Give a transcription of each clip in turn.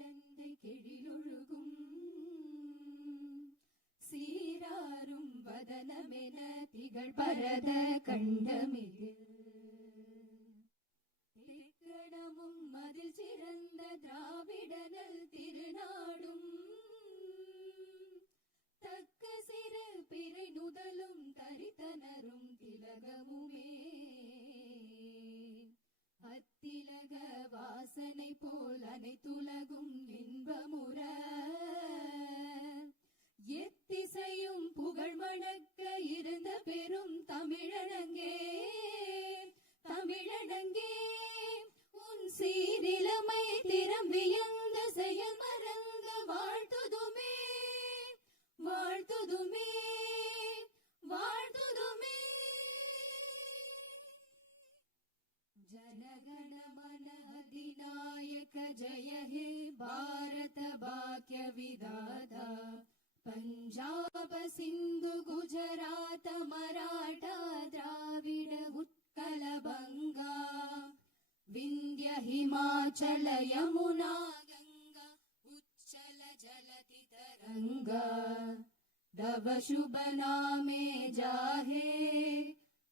கடந்தை கெழிலொழுகும் சீராரும் வதனமென திகழ் பரத கண்டமிகு திக்கணமும் அதில் சிறந்த திராவிடனல் திருநாடும் தக்க சிறு பிறை நுதலும் தரித்தனரும் திலகமுமே அத்திலக வாசனை போல் அனைத்துலகும் இன்பமுற எத்திசையும் புகழ் மணக்க இருந்த பெரும் தமிழனங்கே தமிழனங்கே உன் சீரிலமை திறம்பியந்த செயல் மறந்த வாழ்த்துதுமே வாழ்த்துதுமே வாழ்த்துதுமே जनगण मन अधिनायक जय हे भारत भाग्य विधाता पंजाब सिंधु गुजरात मराठा द्राविड उत्कल बंगा विंध्य हिमाचल यमुना गंगा उच्चल जलति तरंगा दव शुभ नामे जाहे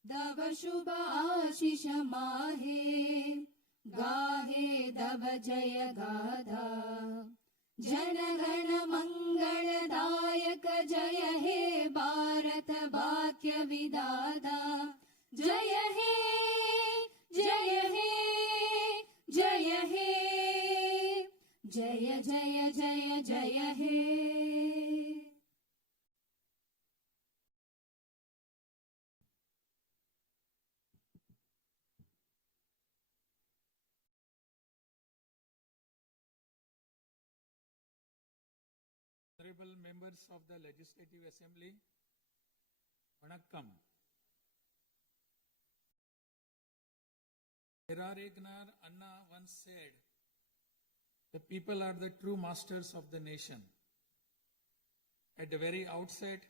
दव शुभ आशीष माहे गाहे दव जय गाधा जनगण मंगलदायक जय हे भारत भाग्य विधाता जय हे जय हे जय हे जय जय जय जय हे Honorable members of the Legislative Assembly, Vanakkam. Erarignar Anna once said, the people are the true masters of the nation. At the very outset,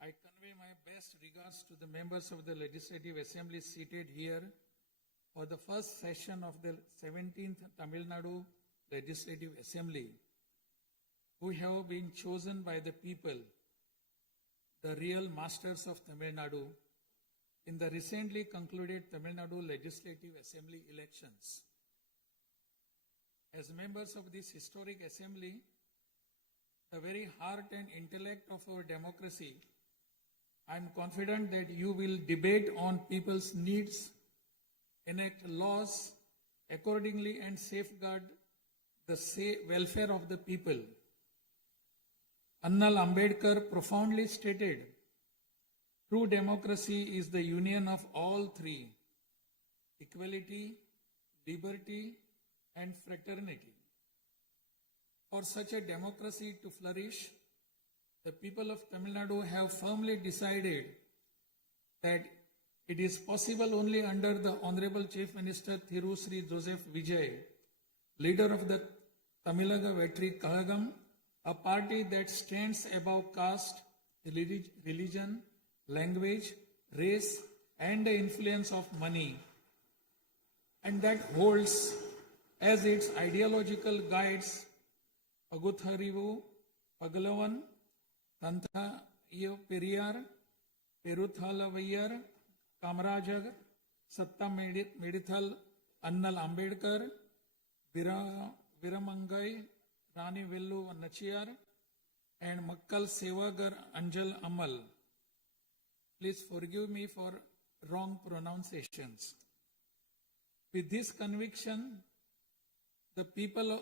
I convey my best regards to the members of the Legislative Assembly seated here for the first session of the 17th Tamil Nadu Legislative Assembly, who have been chosen by the people, the real masters of Tamil Nadu, in the recently concluded Tamil Nadu Legislative Assembly elections. As members of this historic assembly, the very heart and intellect of our democracy, I am confident that you will debate on people's needs, enact laws accordingly, and safeguard the welfare of the people. Annal Ambedkar profoundly stated, true democracy is the union of all three: equality, liberty, and fraternity. For such a democracy to flourish, the people of Tamil Nadu have firmly decided that it is possible only under the Honorable Chief Minister Thiru Sri Joseph Vijay, leader of the Tamilaga Vetri Kalagam, a party that stands above caste, religion, language, race, and the influence of money, and that holds as its ideological guides Pagutharivu, Pagalavan, Tantha Periyar, Peruthalavayar, Kamarajar, Satta Medithal, Annal Ambedkar, Viramangai, Rani Vellu Nachiyar, and Makkal Sevagar Anjal Amal. Please forgive me for wrong pronunciations. With this conviction, the people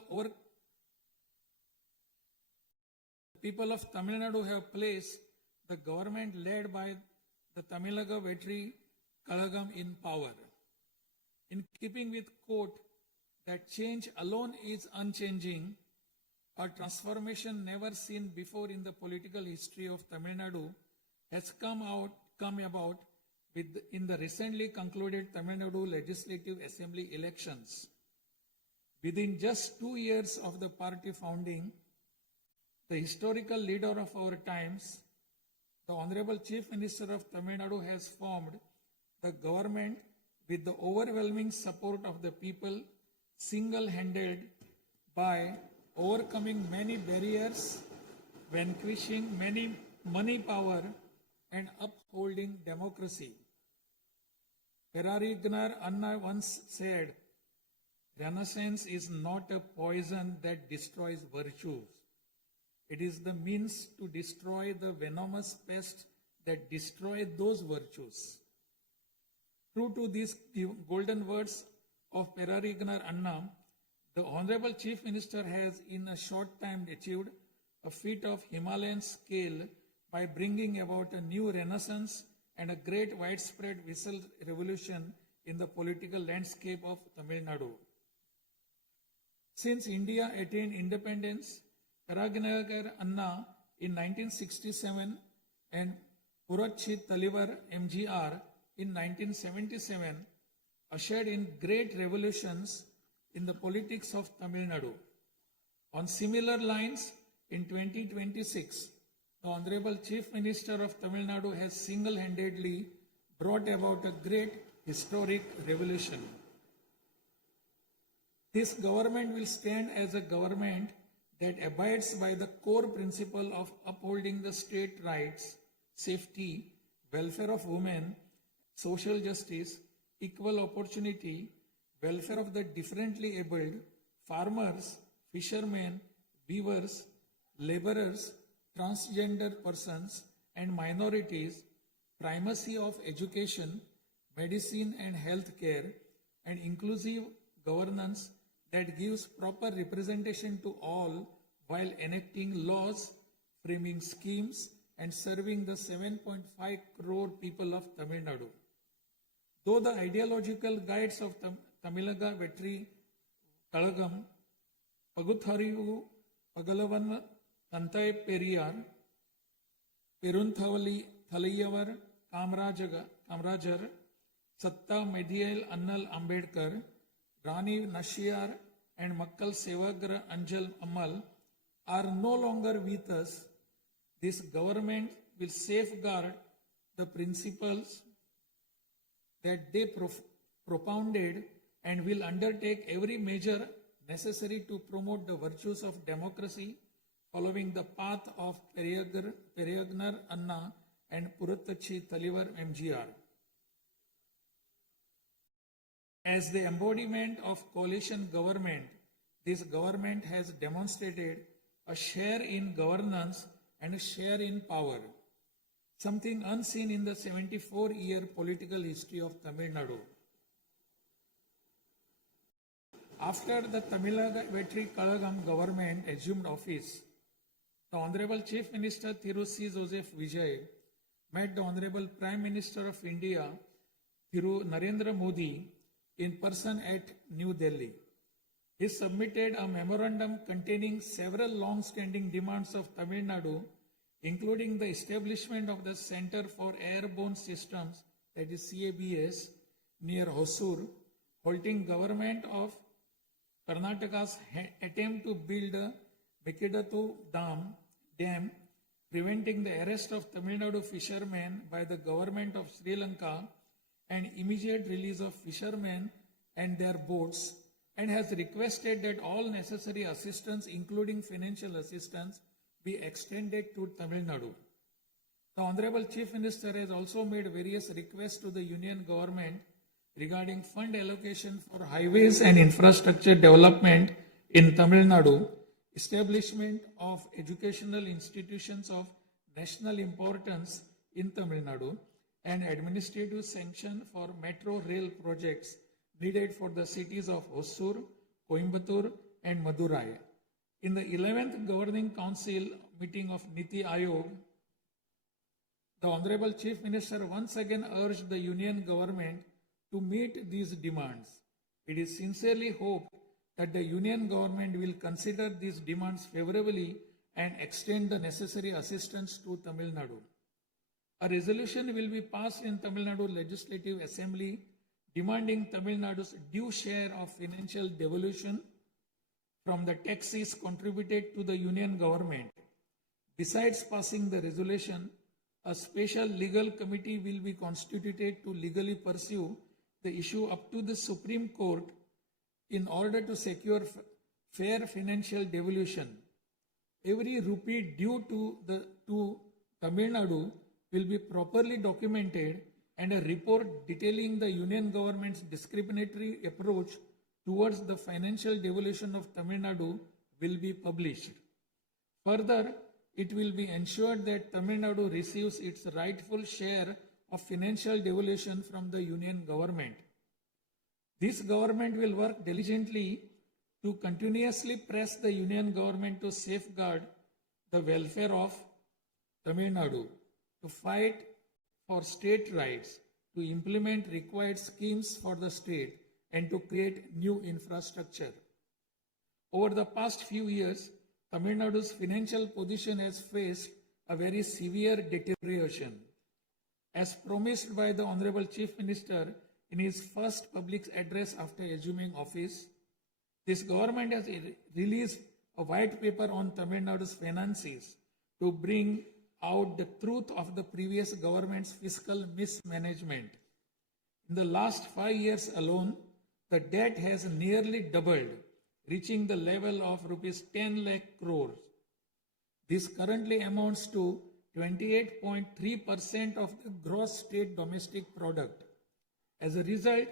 of Tamil Nadu have placed the government led by the Tamilaga Vetri Kalagam in power. In keeping with quote that change alone is unchanging, a transformation never seen before in the political history of Tamil Nadu has come about in the recently concluded Tamil Nadu Legislative Assembly elections. Within just 2 years of the party founding, the historical leader of our times, the Honorable Chief Minister of Tamil Nadu, has formed the government with the overwhelming support of the people, single-handed, by overcoming many barriers, vanquishing many money power, and upholding democracy. Perarignar Anna once said, Renaissance is not a poison that destroys virtues. It is the means to destroy the venomous pest that destroy those virtues. True to these golden words of Perarignar Anna, the Honorable Chief Minister has in a short time achieved a feat of Himalayan scale by bringing about a new renaissance and a great widespread visual revolution in the political landscape of Tamil Nadu. Since India attained independence, Perarignar Anna in 1967 and Puratchi Talivar MGR in 1977 ushered in great revolutions in the politics of Tamil Nadu. On similar lines, in 2026, the Honorable Chief Minister of Tamil Nadu has single-handedly brought about a great historic revolution. This government will stand as a government that abides by the core principle of upholding the state rights, safety, welfare of women, social justice, equal opportunity, welfare of the differently abled, farmers, fishermen, weavers, laborers, transgender persons and minorities, primacy of education, medicine and health care, and inclusive governance that gives proper representation to all while enacting laws, framing schemes, and serving the 7.5 crore people of Tamil Nadu. Though the ideological guides of Tamilaga Vetri Kalagam, Pagutharivu, Pagalavan, Tantai Periyar, Perunthavali Thalayavar, Kamrajar, Satta Medial Annal Ambedkar, Rani Nashiyar, and Makkal Sevagra Anjal Amal are no longer with us, this government will safeguard the principles that they propounded and will undertake every measure necessary to promote the virtues of democracy following the path of Perarignar Anna and Puratchi Talivar MGR. As the embodiment of coalition government, this government has demonstrated a share in governance and a share in power, something unseen in the 74-year political history of Tamil Nadu. After the Tamilaga Vetri Kalagam government assumed office, the Honorable Chief Minister Thiru C. Joseph Vijay met the Honorable Prime Minister of India, Thiru Narendra Modi, in person at New Delhi. He submitted a memorandum containing several long-standing demands of Tamil Nadu, including the establishment of the Center for Airborne Systems, that is CABS, near Hosur, halting government of Karnataka's attempt to build a Mekidatu Dam, preventing the arrest of Tamil Nadu fishermen by the government of Sri Lanka, and immediate release of fishermen and their boats, and has requested that all necessary assistance, including financial assistance, be extended to Tamil Nadu. The Honorable Chief Minister has also made various requests to the Union government regarding fund allocation for highways and infrastructure development in Tamil Nadu, establishment of educational institutions of national importance in Tamil Nadu, and administrative sanction for metro rail projects needed for the cities of Hosur, Coimbatore, and Madurai. In the 11th Governing Council meeting of Niti Aayog, the Honorable Chief Minister once again urged the Union government to meet these demands. It is sincerely hoped that the Union government will consider these demands favorably and extend the necessary assistance to Tamil Nadu. A resolution will be passed in Tamil Nadu Legislative Assembly demanding Tamil Nadu's due share of financial devolution from the taxes contributed to the Union government. Besides passing the resolution, a special legal committee will be constituted to legally pursue the issue up to the Supreme Court in order to secure fair financial devolution. Every rupee due to Tamil Nadu will be properly documented, and a report detailing the union government's discriminatory approach towards the financial devolution of Tamil Nadu will be published. Further, it will be ensured that Tamil Nadu receives its rightful share of financial devolution from the union government. This government will work diligently to continuously press the union government to safeguard the welfare of Tamil Nadu, to fight for state rights, to implement required schemes for the state, and to create new infrastructure. Over the past few years, Tamil Nadu's financial position has faced a very severe deterioration. As promised by the Honorable Chief Minister in his first public address after assuming office, this government has released a white paper on Tamil Nadu's finances to bring out the truth of the previous government's fiscal mismanagement. In the last 5 years alone, the debt has nearly doubled, reaching the level of rupees 10 lakh crores. This currently amounts to 28.3% of the gross state domestic product. As a result,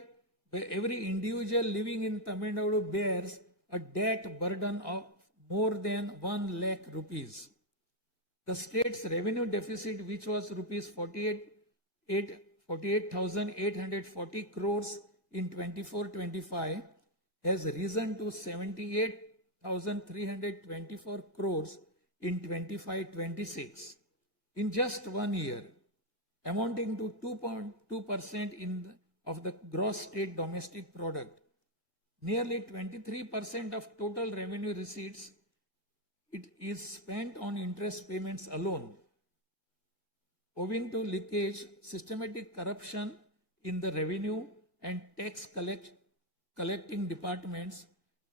every individual living in Tamil Nadu bears a debt burden of more than 1 lakh rupees. The state's revenue deficit, which was rupees 48,840 crores in 24-25, has risen to 78,324 crores in 25-26 in just 1 year, amounting to 2.2% of the gross state domestic product. Nearly 23% of total revenue receipts it is spent on interest payments alone. Owing to leakage, systematic corruption in the revenue and tax collecting departments,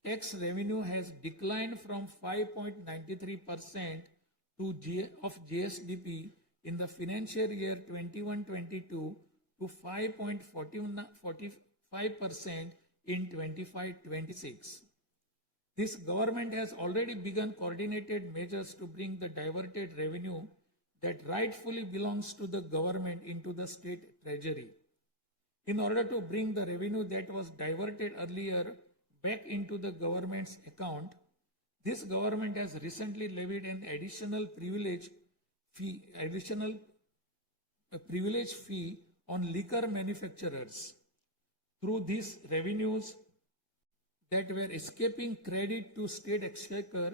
tax revenue has declined from 5.93% of GSDP in the financial year 21-22 to 5.45% in 25-26. This government has already begun coordinated measures to bring the diverted revenue that rightfully belongs to the government into the state treasury. In order to bring the revenue that was diverted earlier back into the government's account, this government has recently levied an additional privilege fee on liquor manufacturers. Through these revenues that were escaping credit to state exchequer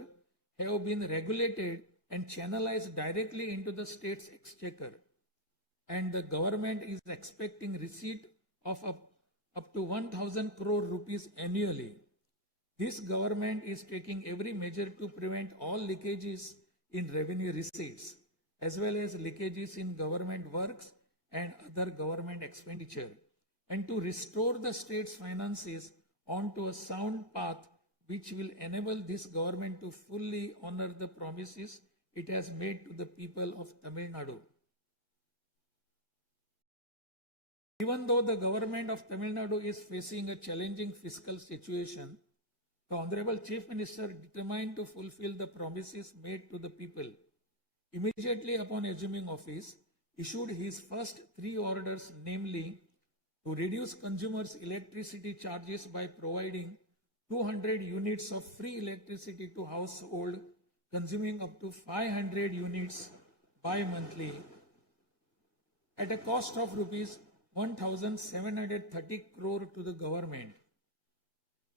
have been regulated and channelized directly into the state's exchequer, and the government is expecting receipt of up to 1,000 crore rupees annually. This government is taking every measure to prevent all leakages in revenue receipts, as well as leakages in government works and other government expenditure, and to restore the state's finances onto a sound path which will enable this government to fully honor the promises it has made to the people of Tamil Nadu. Even though the government of Tamil Nadu is facing a challenging fiscal situation, the Honorable Chief Minister, determined to fulfill the promises made to the people, immediately upon assuming office, issued his first 3 orders, namely, to reduce consumers' electricity charges by providing 200 units of free electricity to household consuming up to 500 units bi-monthly at a cost of rupees 1,730 crore to the government,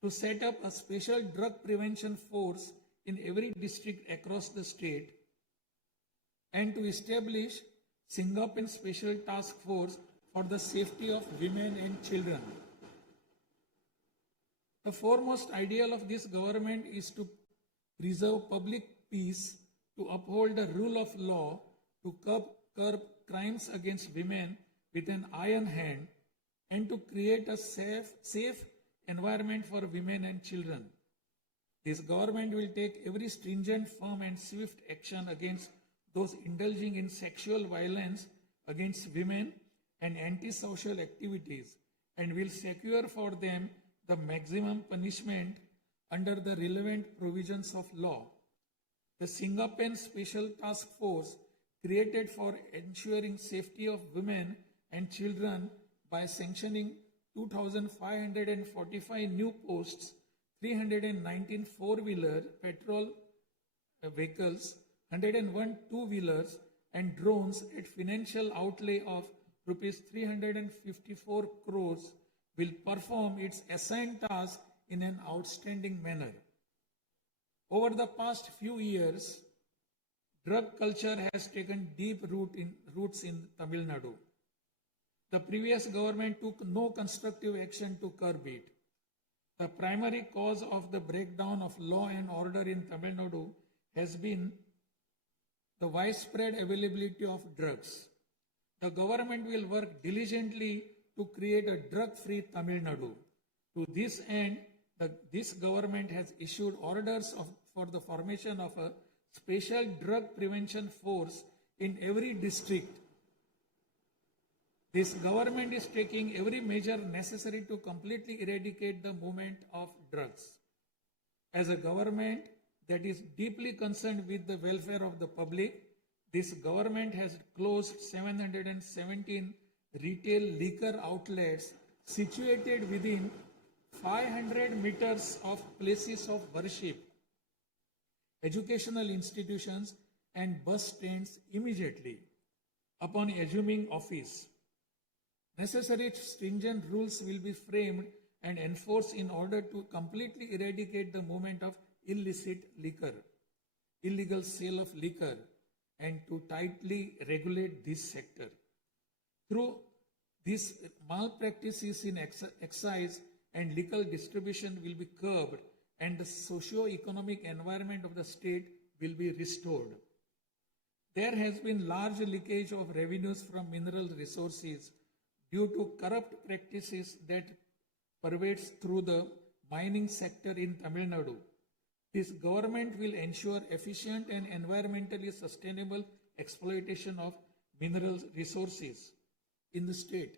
to set up a special drug prevention force in every district across the state, and to establish Singapore Special Task Force for the safety of women and children. The foremost ideal of this government is to preserve public peace, to uphold the rule of law, to curb crimes against women with an iron hand, and to create a safe environment for women and children. This government will take every stringent, firm and swift action against those indulging in sexual violence against women and antisocial activities, and will secure for them the maximum punishment under the relevant provisions of law. The Singapen Special Task Force created for ensuring safety of women and children by sanctioning 2,545 new posts, 319 four-wheeler petrol vehicles, 101 two-wheelers and drones at financial outlay of rupees 354 crores will perform its assigned task in an outstanding manner. Over the past few years, drug culture has taken deep roots in Tamil Nadu. The previous government took no constructive action to curb it. The primary cause of the breakdown of law and order in Tamil Nadu has been the widespread availability of drugs. The government will work diligently to create a drug-free Tamil Nadu. To this end, this government has issued orders for the formation of a special drug prevention force in every district. This government is taking every measure necessary to completely eradicate the movement of drugs. As a government that is deeply concerned with the welfare of the public, this government has closed 717 retail liquor outlets situated within 500 meters of places of worship, educational institutions, and bus stands immediately upon assuming office. Necessary stringent rules will be framed and enforced in order to completely eradicate the movement of illicit liquor, illegal sale of liquor, and to tightly regulate this sector. Through these malpractices in excise and liquor distribution will be curbed and the socio-economic environment of the state will be restored. There has been large leakage of revenues from mineral resources due to corrupt practices that pervades through the mining sector in Tamil Nadu. This government will ensure efficient and environmentally sustainable exploitation of mineral resources in the state.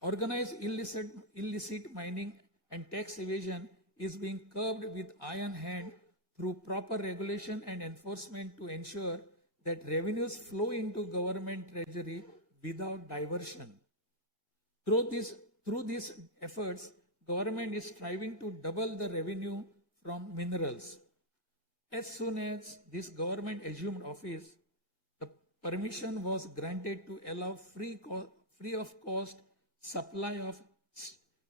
Organized illicit mining and tax evasion is being curbed with iron hand through proper regulation and enforcement to ensure that revenues flow into government treasury without diversion. Through these efforts, government is striving to double the revenue from minerals. As soon as this government assumed office, the permission was granted to allow free of cost supply of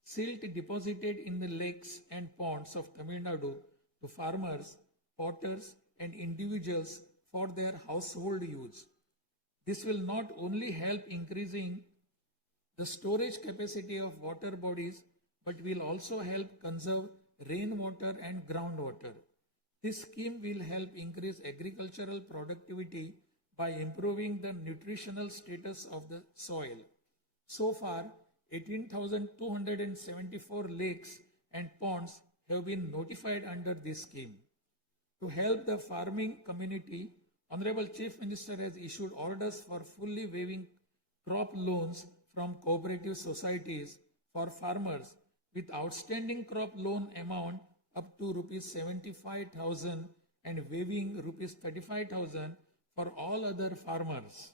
silt deposited in the lakes and ponds of Tamil Nadu to farmers, potters, and individuals for their household use. This will not only help increasing the storage capacity of water bodies, but will also help conserve rainwater and groundwater. This scheme will help increase agricultural productivity by improving the nutritional status of the soil. So far, 18,274 lakes and ponds have been notified under this scheme. To help the farming community, Honorable Chief Minister has issued orders for fully waiving crop loans from cooperative societies for farmers with outstanding crop loan amount up to rupees 75,000 and waiving rupees 35,000 for all other farmers.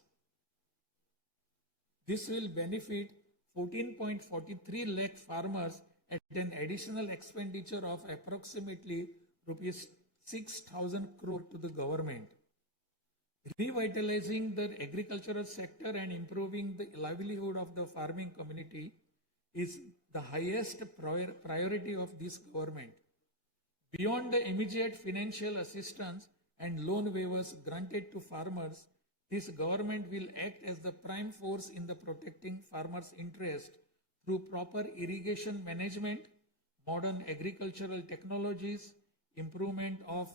This will benefit 14.43 lakh farmers at an additional expenditure of approximately rupees 6,000 crore to the government. Revitalizing the agricultural sector and improving the livelihood of the farming community is the highest priority of this government. Beyond the immediate financial assistance and loan waivers granted to farmers, this government will act as the prime force in the protecting farmers' interest through proper irrigation management, modern agricultural technologies, improvement of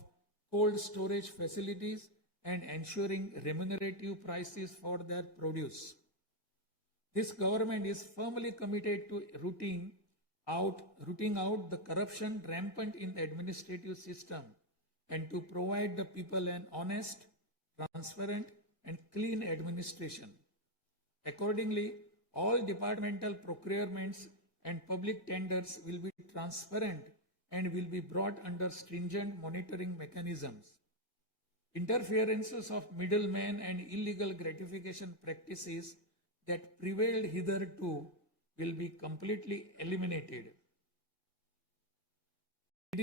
cold storage facilities, and ensuring remunerative prices for their produce. This government is firmly committed to rooting out the corruption rampant in the administrative system and to provide the people an honest, transparent, and clean administration. Accordingly, all departmental procurements and public tenders will be transparent and will be brought under stringent monitoring mechanisms. Interferences of middlemen and illegal gratification practices that prevailed hitherto will be completely eliminated. It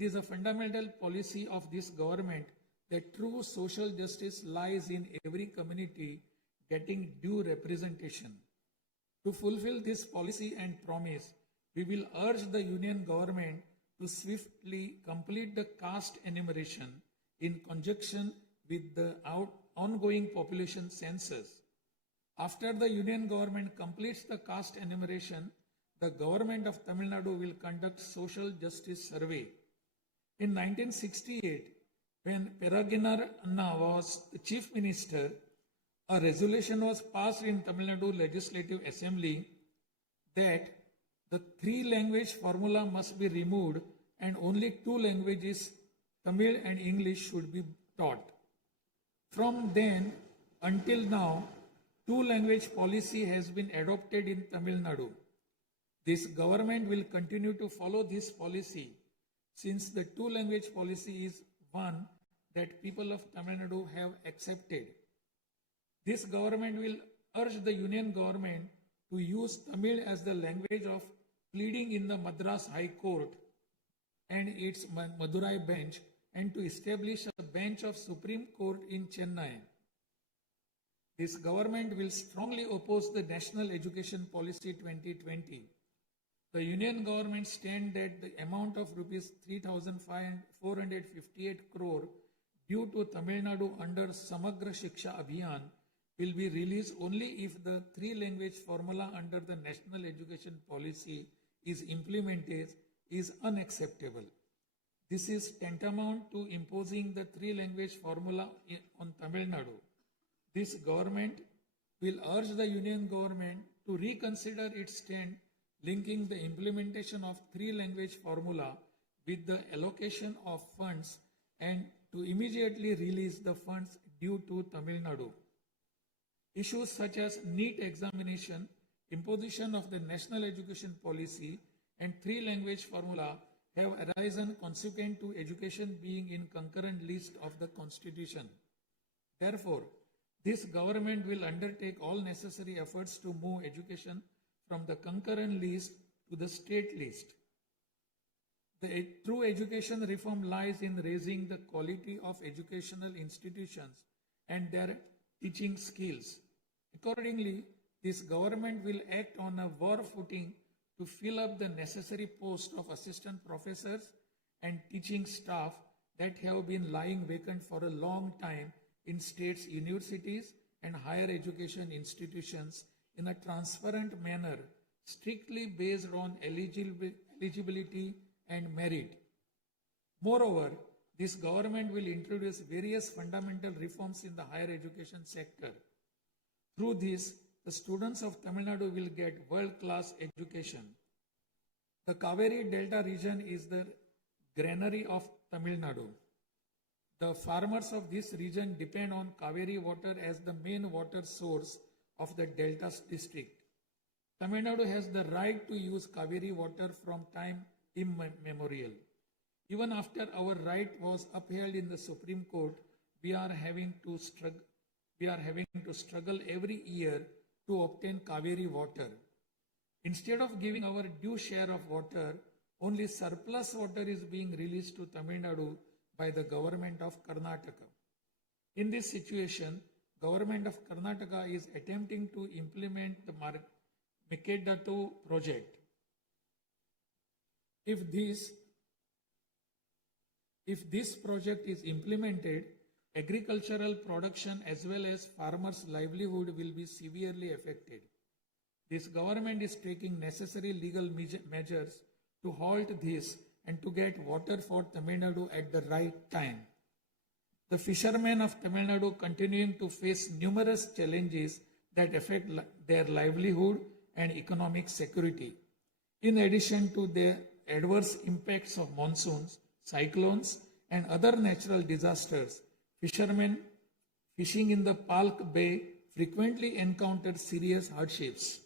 is a fundamental policy of this government that true social justice lies in every community getting due representation. To fulfill this policy and promise, we will urge the Union government to swiftly complete the caste enumeration in conjunction with the ongoing population census. After the Union government completes the caste enumeration, the government of Tamil Nadu will conduct social justice survey. In 1968, when Peregriner Anna was the chief minister, a resolution was passed in Tamil Nadu Legislative Assembly that the 3-language formula must be removed and only 2 languages, Tamil and English, should be taught. From then until now, 2-language policy has been adopted in Tamil Nadu. This government will continue to follow this policy since the 2-language policy is one that people of Tamil Nadu have accepted. This government will urge the Union government to use Tamil as the language of pleading in the Madras High Court and its Madurai bench, and to establish a bench of Supreme Court in Chennai. This government will strongly oppose the National Education Policy 2020. The Union government stand that the amount of rupees 3,458 crore due to Tamil Nadu under Samagra Shiksha Abhiyan will be released only if the 3-language formula under the National Education Policy is implemented is unacceptable. This is tantamount to imposing the 3-language formula on Tamil Nadu. This government will urge the Union government to reconsider its stand linking the implementation of 3-language formula with the allocation of funds and to immediately release the funds due to Tamil Nadu. Issues such as NEET examination, imposition of the National Education Policy, and 3-language formula have arisen consequent to education being in concurrent list of the Constitution. Therefore, this government will undertake all necessary efforts to move education from the concurrent list to the state list. The true education reform lies in raising the quality of educational institutions and their teaching skills. Accordingly, this government will act on a war footing to fill up the necessary posts of assistant professors and teaching staff that have been lying vacant for a long time in states' universities and higher education institutions in a transparent manner, strictly based on eligibility and merit. Moreover, this government will introduce various fundamental reforms in the higher education sector. Through this, the students of Tamil Nadu will get world-class education. The Kaveri Delta region is the granary of Tamil Nadu. The farmers of this region depend on Kaveri water as the main water source of the Delta district. Tamil Nadu has the right to use Kaveri water from time immemorial. Even after our right was upheld in the Supreme Court, we are having to struggle every year to obtain Kaveri water. Instead of giving our due share of water, only surplus water is being released to Tamil Nadu by the government of Karnataka. In this situation, government of Karnataka is attempting to implement the Mekedatu project. If this project is implemented, agricultural production as well as farmers' livelihood will be severely affected. This government is taking necessary legal measures to halt this and to get water for Tamil Nadu at the right time. The fishermen of Tamil Nadu continuing to face numerous challenges that affect their livelihood and economic security. In addition to the adverse impacts of monsoons, cyclones, and other natural disasters, fishermen fishing in the Palk Bay frequently encounter serious hardships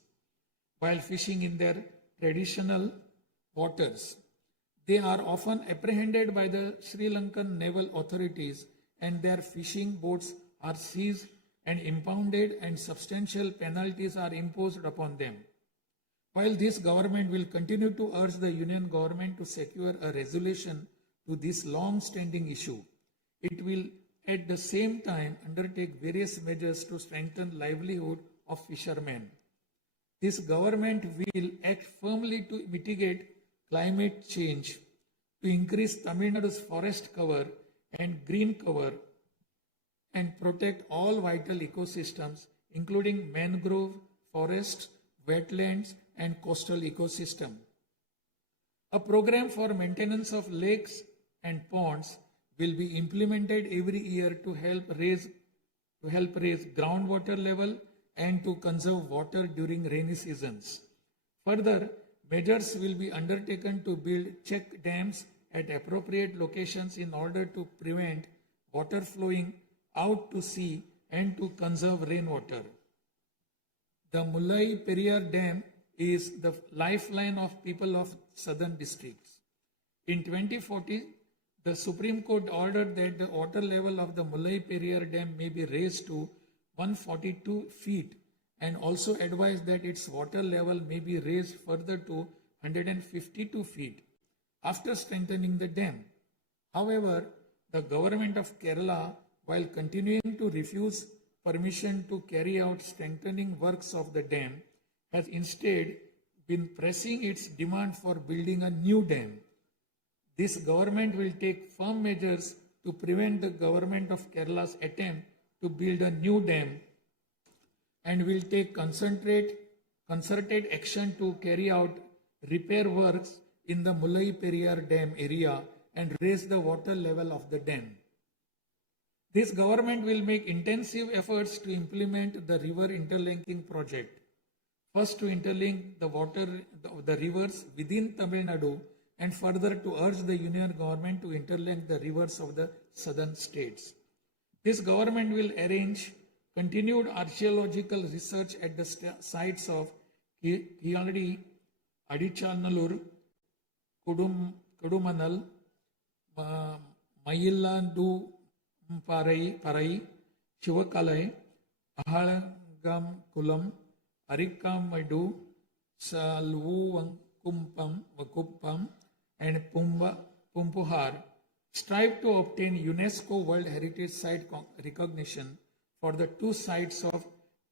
while fishing in their traditional waters. They are often apprehended by the Sri Lankan naval authorities and their fishing boats are seized and impounded and substantial penalties are imposed upon them. While this government will continue to urge the union government to secure a resolution to this long-standing issue, it will at the same time undertake various measures to strengthen livelihood of fishermen. This government will act firmly to mitigate climate change, to increase Tamil Nadu's forest cover and green cover, and protect all vital ecosystems, including mangrove, forests, wetlands, and coastal ecosystem. A program for maintenance of lakes and ponds will be implemented every year to help raise groundwater level and to conserve water during rainy seasons. Further, measures will be undertaken to build check dams at appropriate locations in order to prevent water flowing out to sea and to conserve rainwater. The Mullai Periyar Dam is the lifeline of people of southern districts. In 2040, the Supreme Court ordered that the water level of the Mullai Periyar Dam may be raised to 142 feet and also advised that its water level may be raised further to 152 feet after strengthening the dam. However, the government of Kerala, while continuing to refuse permission to carry out strengthening works of the dam, has instead been pressing its demand for building a new dam. This government will take firm measures to prevent the government of Kerala's attempt to build a new dam and will take concerted action to carry out repair works in the Mullai Periyar Dam area and raise the water level of the dam. This government will make intensive efforts to implement the river interlinking project. First, to interlink the rivers within Tamil Nadu, and further to urge the union government to interlink the rivers of the southern states. This government will arrange continued archaeological research at the sites of Kiyadi, Adichanallur, Kudumanal, Mayillandu Parai, Chivakalai, Ahalagam Kulam, Arikkamadu, Salvukuppam, and Pumpuhar strive to obtain UNESCO World Heritage Site recognition for the two sites of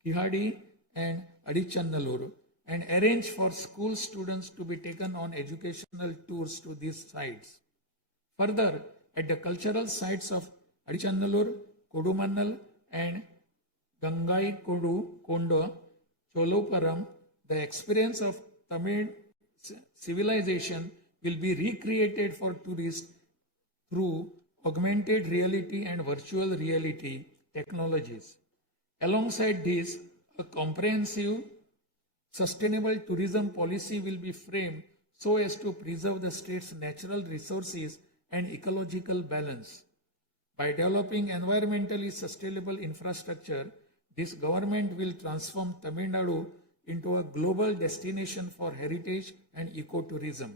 Kihadi and Adichanallur and arrange for school students to be taken on educational tours to these sites. Further, at the cultural sites of Adichanallur, Kodumannal and Gangai Kondo, Choluparam, the experience of Tamil civilization will be recreated for tourists through augmented reality and virtual reality technologies. Alongside this, a comprehensive, sustainable tourism policy will be framed so as to preserve the state's natural resources and ecological balance. By developing environmentally sustainable infrastructure, this government will transform Tamil Nadu into a global destination for heritage and ecotourism.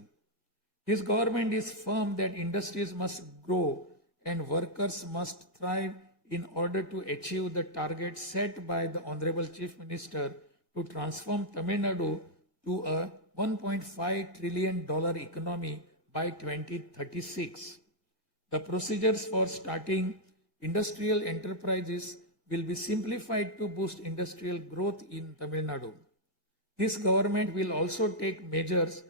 This government is firm that industries must grow and workers must thrive in order to achieve the target set by the Honorable Chief Minister to transform Tamil Nadu to a $1.5 trillion economy by 2036. The procedures for starting industrial enterprises will be simplified to boost industrial growth in Tamil Nadu. This government will also take measures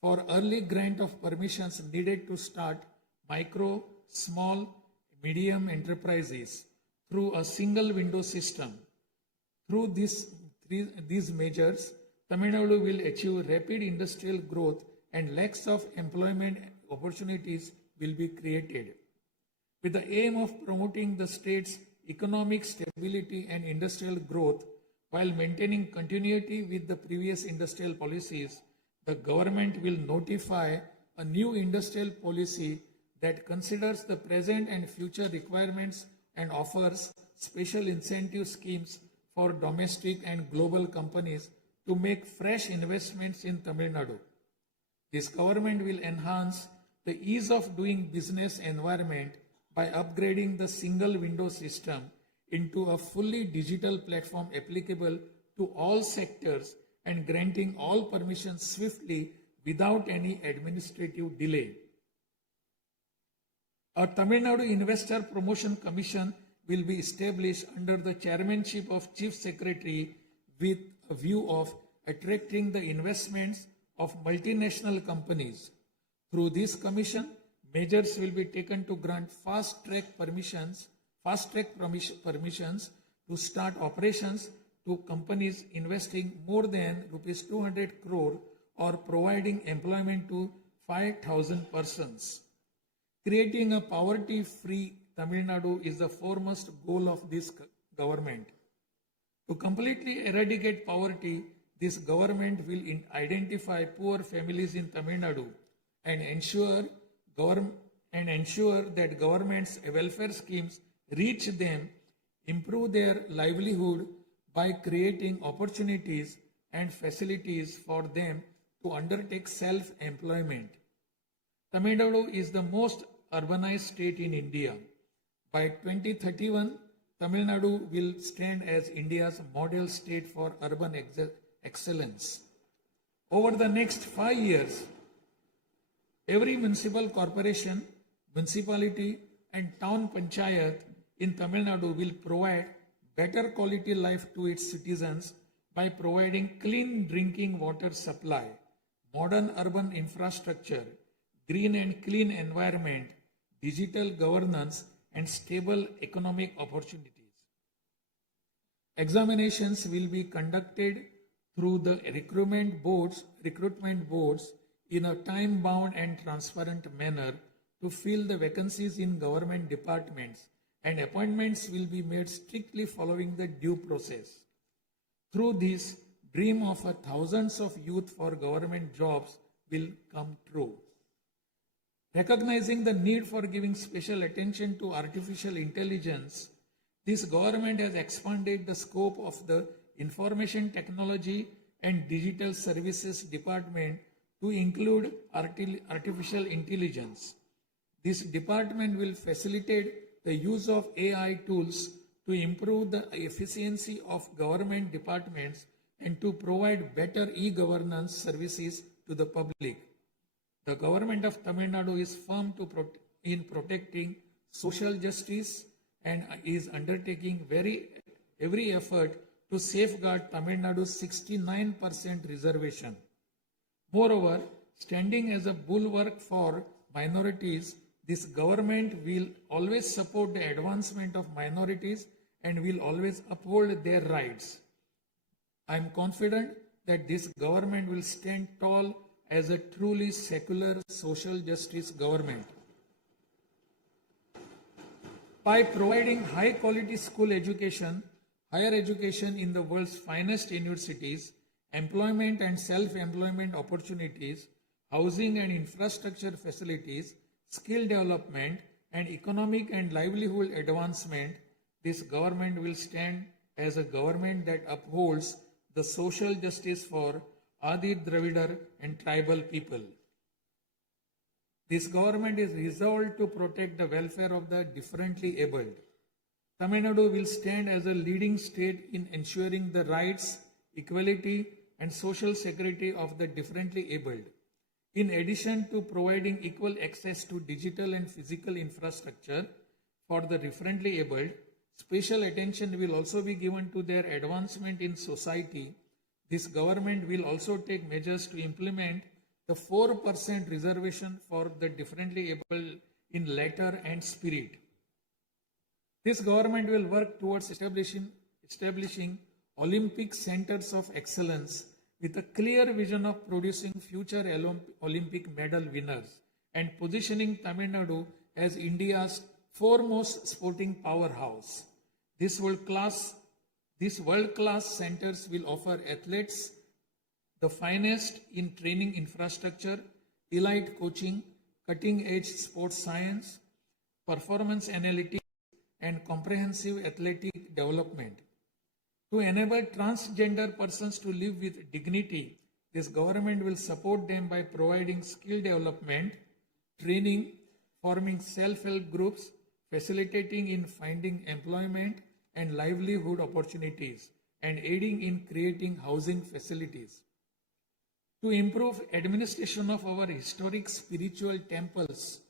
for early grant of permissions needed to start micro, small, medium enterprises through a single window system. Through these measures, Tamil Nadu will achieve rapid industrial growth and lakhs of employment opportunities will be created. With the aim of promoting the state's economic stability and industrial growth while maintaining continuity with the previous industrial policies, the government will notify a new industrial policy that considers the present and future requirements and offers special incentive schemes for domestic and global companies to make fresh investments in Tamil Nadu. This government will enhance the ease of doing business environment by upgrading the single window system into a fully digital platform applicable to all sectors and granting all permissions swiftly without any administrative delay. A Tamil Nadu Investor Promotion Commission will be established under the chairmanship of Chief Secretary with a view of attracting the investments of multinational companies. Through this commission, measures will be taken to grant fast-track permissions to start operations to companies investing more than rupees 200 crore or providing employment to 5,000 persons. Creating a poverty-free Tamil Nadu is the foremost goal of this government. To completely eradicate poverty, this government will identify poor families in Tamil Nadu and ensure that government's welfare schemes reach them, improve their livelihood by creating opportunities and facilities for them to undertake self-employment. Tamil Nadu is the most urbanized state in India. By 2031, Tamil Nadu will stand as India's model state for urban excellence. Over the next 5 years, every municipal corporation, municipality, and town panchayat in Tamil Nadu will provide better quality life to its citizens by providing clean drinking water supply, modern urban infrastructure, green and clean environment, digital governance, and stable economic opportunities. Examinations will be conducted through the recruitment boards in a time-bound and transparent manner to fill the vacancies in government departments, and appointments will be made strictly following the due process. Through this, dream of thousands of youth for government jobs will come true. Recognizing the need for giving special attention to artificial intelligence, this government has expanded the scope of the Information Technology and Digital Services Department to include artificial intelligence. This department will facilitate the use of AI tools to improve the efficiency of government departments and to provide better e-governance services to the public. The government of Tamil Nadu is firm in protecting social justice and is undertaking every effort to safeguard Tamil Nadu's 69% reservation. Moreover, standing as a bulwark for minorities, this government will always support the advancement of minorities and will always uphold their rights. I am confident that this government will stand tall as a truly secular social justice government. By providing high quality school education, higher education in the world's finest universities, employment and self-employment opportunities, housing and infrastructure facilities, skill development, and economic and livelihood advancement, this government will stand as a government that upholds the social justice for Adi Dravidar and tribal people. This government is resolved to protect the welfare of the differently abled. Tamil Nadu will stand as a leading state in ensuring the rights, equality, and social security of the differently abled. In addition to providing equal access to digital and physical infrastructure for the differently abled, special attention will also be given to their advancement in society. This government will also take measures to implement the 4% reservation for the differently able in letter and spirit. This government will work towards establishing Olympic centers of excellence with a clear vision of producing future Olympic medal winners and positioning Tamil Nadu as India's foremost sporting powerhouse. These world-class centers will offer athletes the finest in training infrastructure, elite coaching, cutting-edge sports science, performance analytics, and comprehensive athletic development. To enable transgender persons to live with dignity, this government will support them by providing skill development, training, forming self-help groups, facilitating in finding employment and livelihood opportunities, and aiding in creating housing facilities. To improve administration of our historic spiritual temples,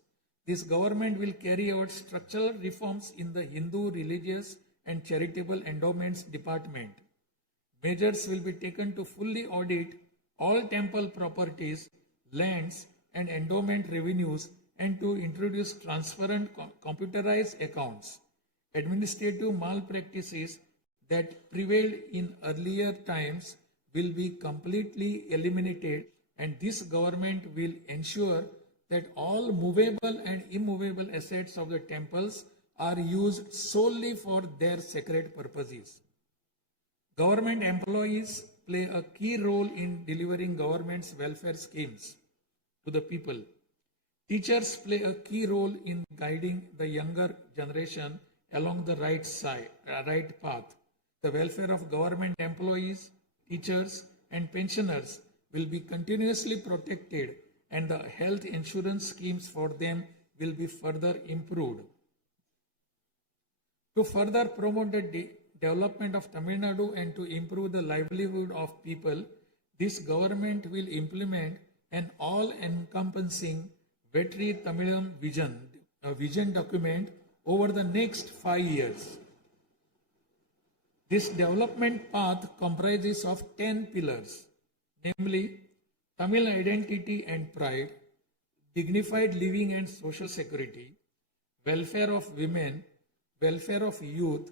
this government will carry out structural reforms in the Hindu religious and charitable endowments department. Measures will be taken to fully audit all temple properties, lands, and endowment revenues and to introduce transparent computerized accounts. Administrative malpractices that prevailed in earlier times will be completely eliminated, and this government will ensure that all movable and immovable assets of the temples are used solely for their sacred purposes. Government employees play a key role in delivering government's welfare schemes to the people. Teachers play a key role in guiding the younger generation along the right path. The welfare of government employees, teachers, and pensioners will be continuously protected, and the health insurance schemes for them will be further improved. To further promote the development of Tamil Nadu and to improve the livelihood of people, this government will implement an all-encompassing Vetri Tamilam vision document over the next 5 years. This development path comprises of 10 pillars, namely Tamil identity and pride, dignified living and social security, welfare of women, welfare of youth,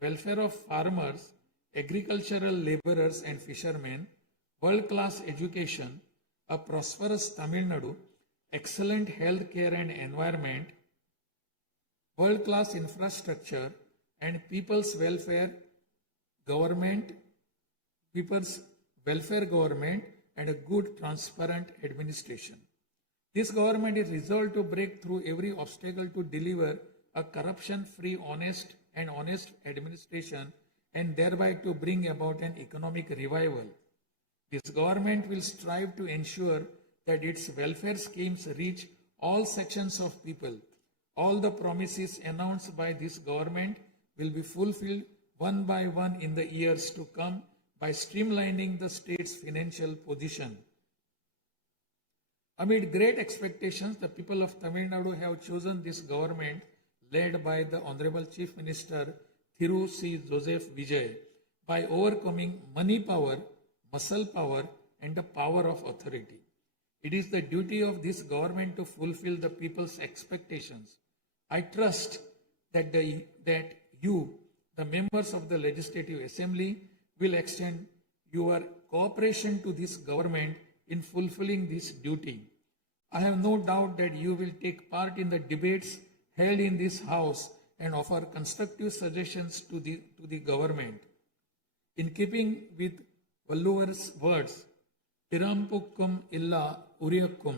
welfare of farmers, agricultural laborers and fishermen, world-class education, a prosperous Tamil Nadu, excellent health care and environment, world-class infrastructure, and people's welfare government, and a good transparent administration. This government is resolved to break through every obstacle to deliver a corruption-free, honest administration and thereby to bring about an economic revival. This government will strive to ensure that its welfare schemes reach all sections of people. All the promises announced by this government will be fulfilled one by one in the years to come by streamlining the state's financial position. Amid great expectations, the people of Tamil Nadu have chosen this government led by the Honorable Chief Minister Thiru C. Joseph Vijay by overcoming money power, muscle power, and the power of authority. It is the duty of this government to fulfill the people's expectations. I trust that you, the members of the Legislative Assembly, will extend your cooperation to this government in fulfilling this duty. I have no doubt that you will take part in the debates held in this House and offer constructive suggestions to the government. In keeping with Valluvar's words, Pirampukkum illa Uriyakkum.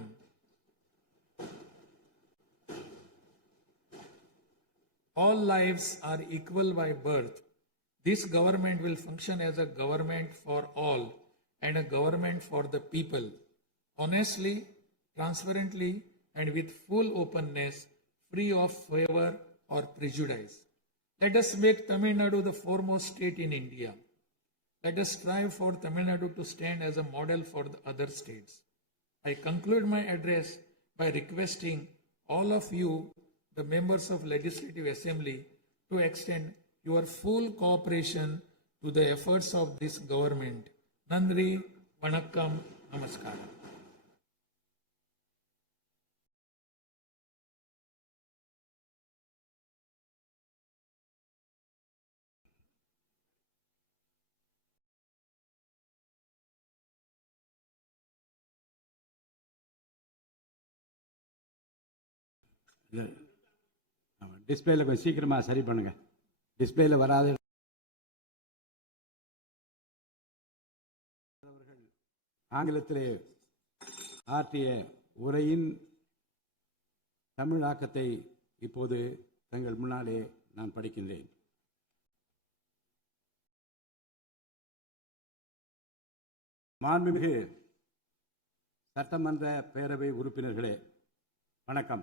All lives are equal by birth. This government will function as a government for all and a government for the people. Honestly, transparently, and with full openness, free of favor or prejudice. Let us make Tamil Nadu the foremost state in India. Let us strive for Tamil Nadu to stand as a model for the other states. I conclude my address by requesting all of you, the members of Legislative Assembly, to extend your full cooperation to the efforts of this government. Nandri, Vanakkam, Namaskaram. டிஸ்பிளேல கொஞ்சம் சீக்கிரமாக சரி பண்ணுங்க. டிஸ்பிளேல வராது. ஆங்கிலத்திலே ஆற்றிய உரையின் தமிழாக்கத்தை இப்போது தங்கள் முன்னாலே நான் படிக்கின்றேன். மாண்புமிகு சட்டமன்ற பேரவை உறுப்பினர்களே, வணக்கம்.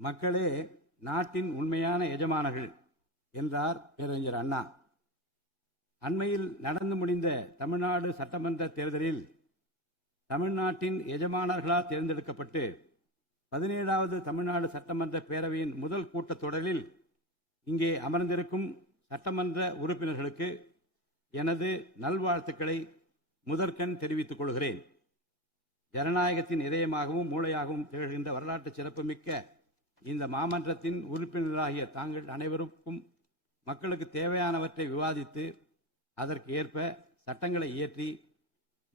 மக்களே நாட்டின் உண்மையான எஜமானர்கள் என்றார் பேரறிஞர் அண்ணா. அண்மையில் நடந்து முடிந்த தமிழ்நாடு சட்டமன்ற தேர்தலில் தமிழ்நாட்டின் எஜமானர்களால் தேர்ந்தெடுக்கப்பட்டு 17வது தமிழ்நாடு சட்டமன்ற பேரவையின் முதல் கூட்டத்தொடரில் இங்கே அமர்ந்திருக்கும் சட்டமன்ற உறுப்பினர்களுக்கு எனது நல்வாழ்த்துக்களை முதற்கண் தெரிவித்துக் கொள்கிறேன். ஜனநாயகத்தின் இதயமாகவும் மூளையாகவும் திகழ்கின்ற வரலாற்று சிறப்புமிக்க இந்த மாமன்றத்தின் உறுப்பினர்களாகிய தாங்கள் அனைவருக்கும் மக்களுக்கு தேவையானவற்றை விவாதித்து அதற்கு ஏற்ப சட்டங்களை இயற்றி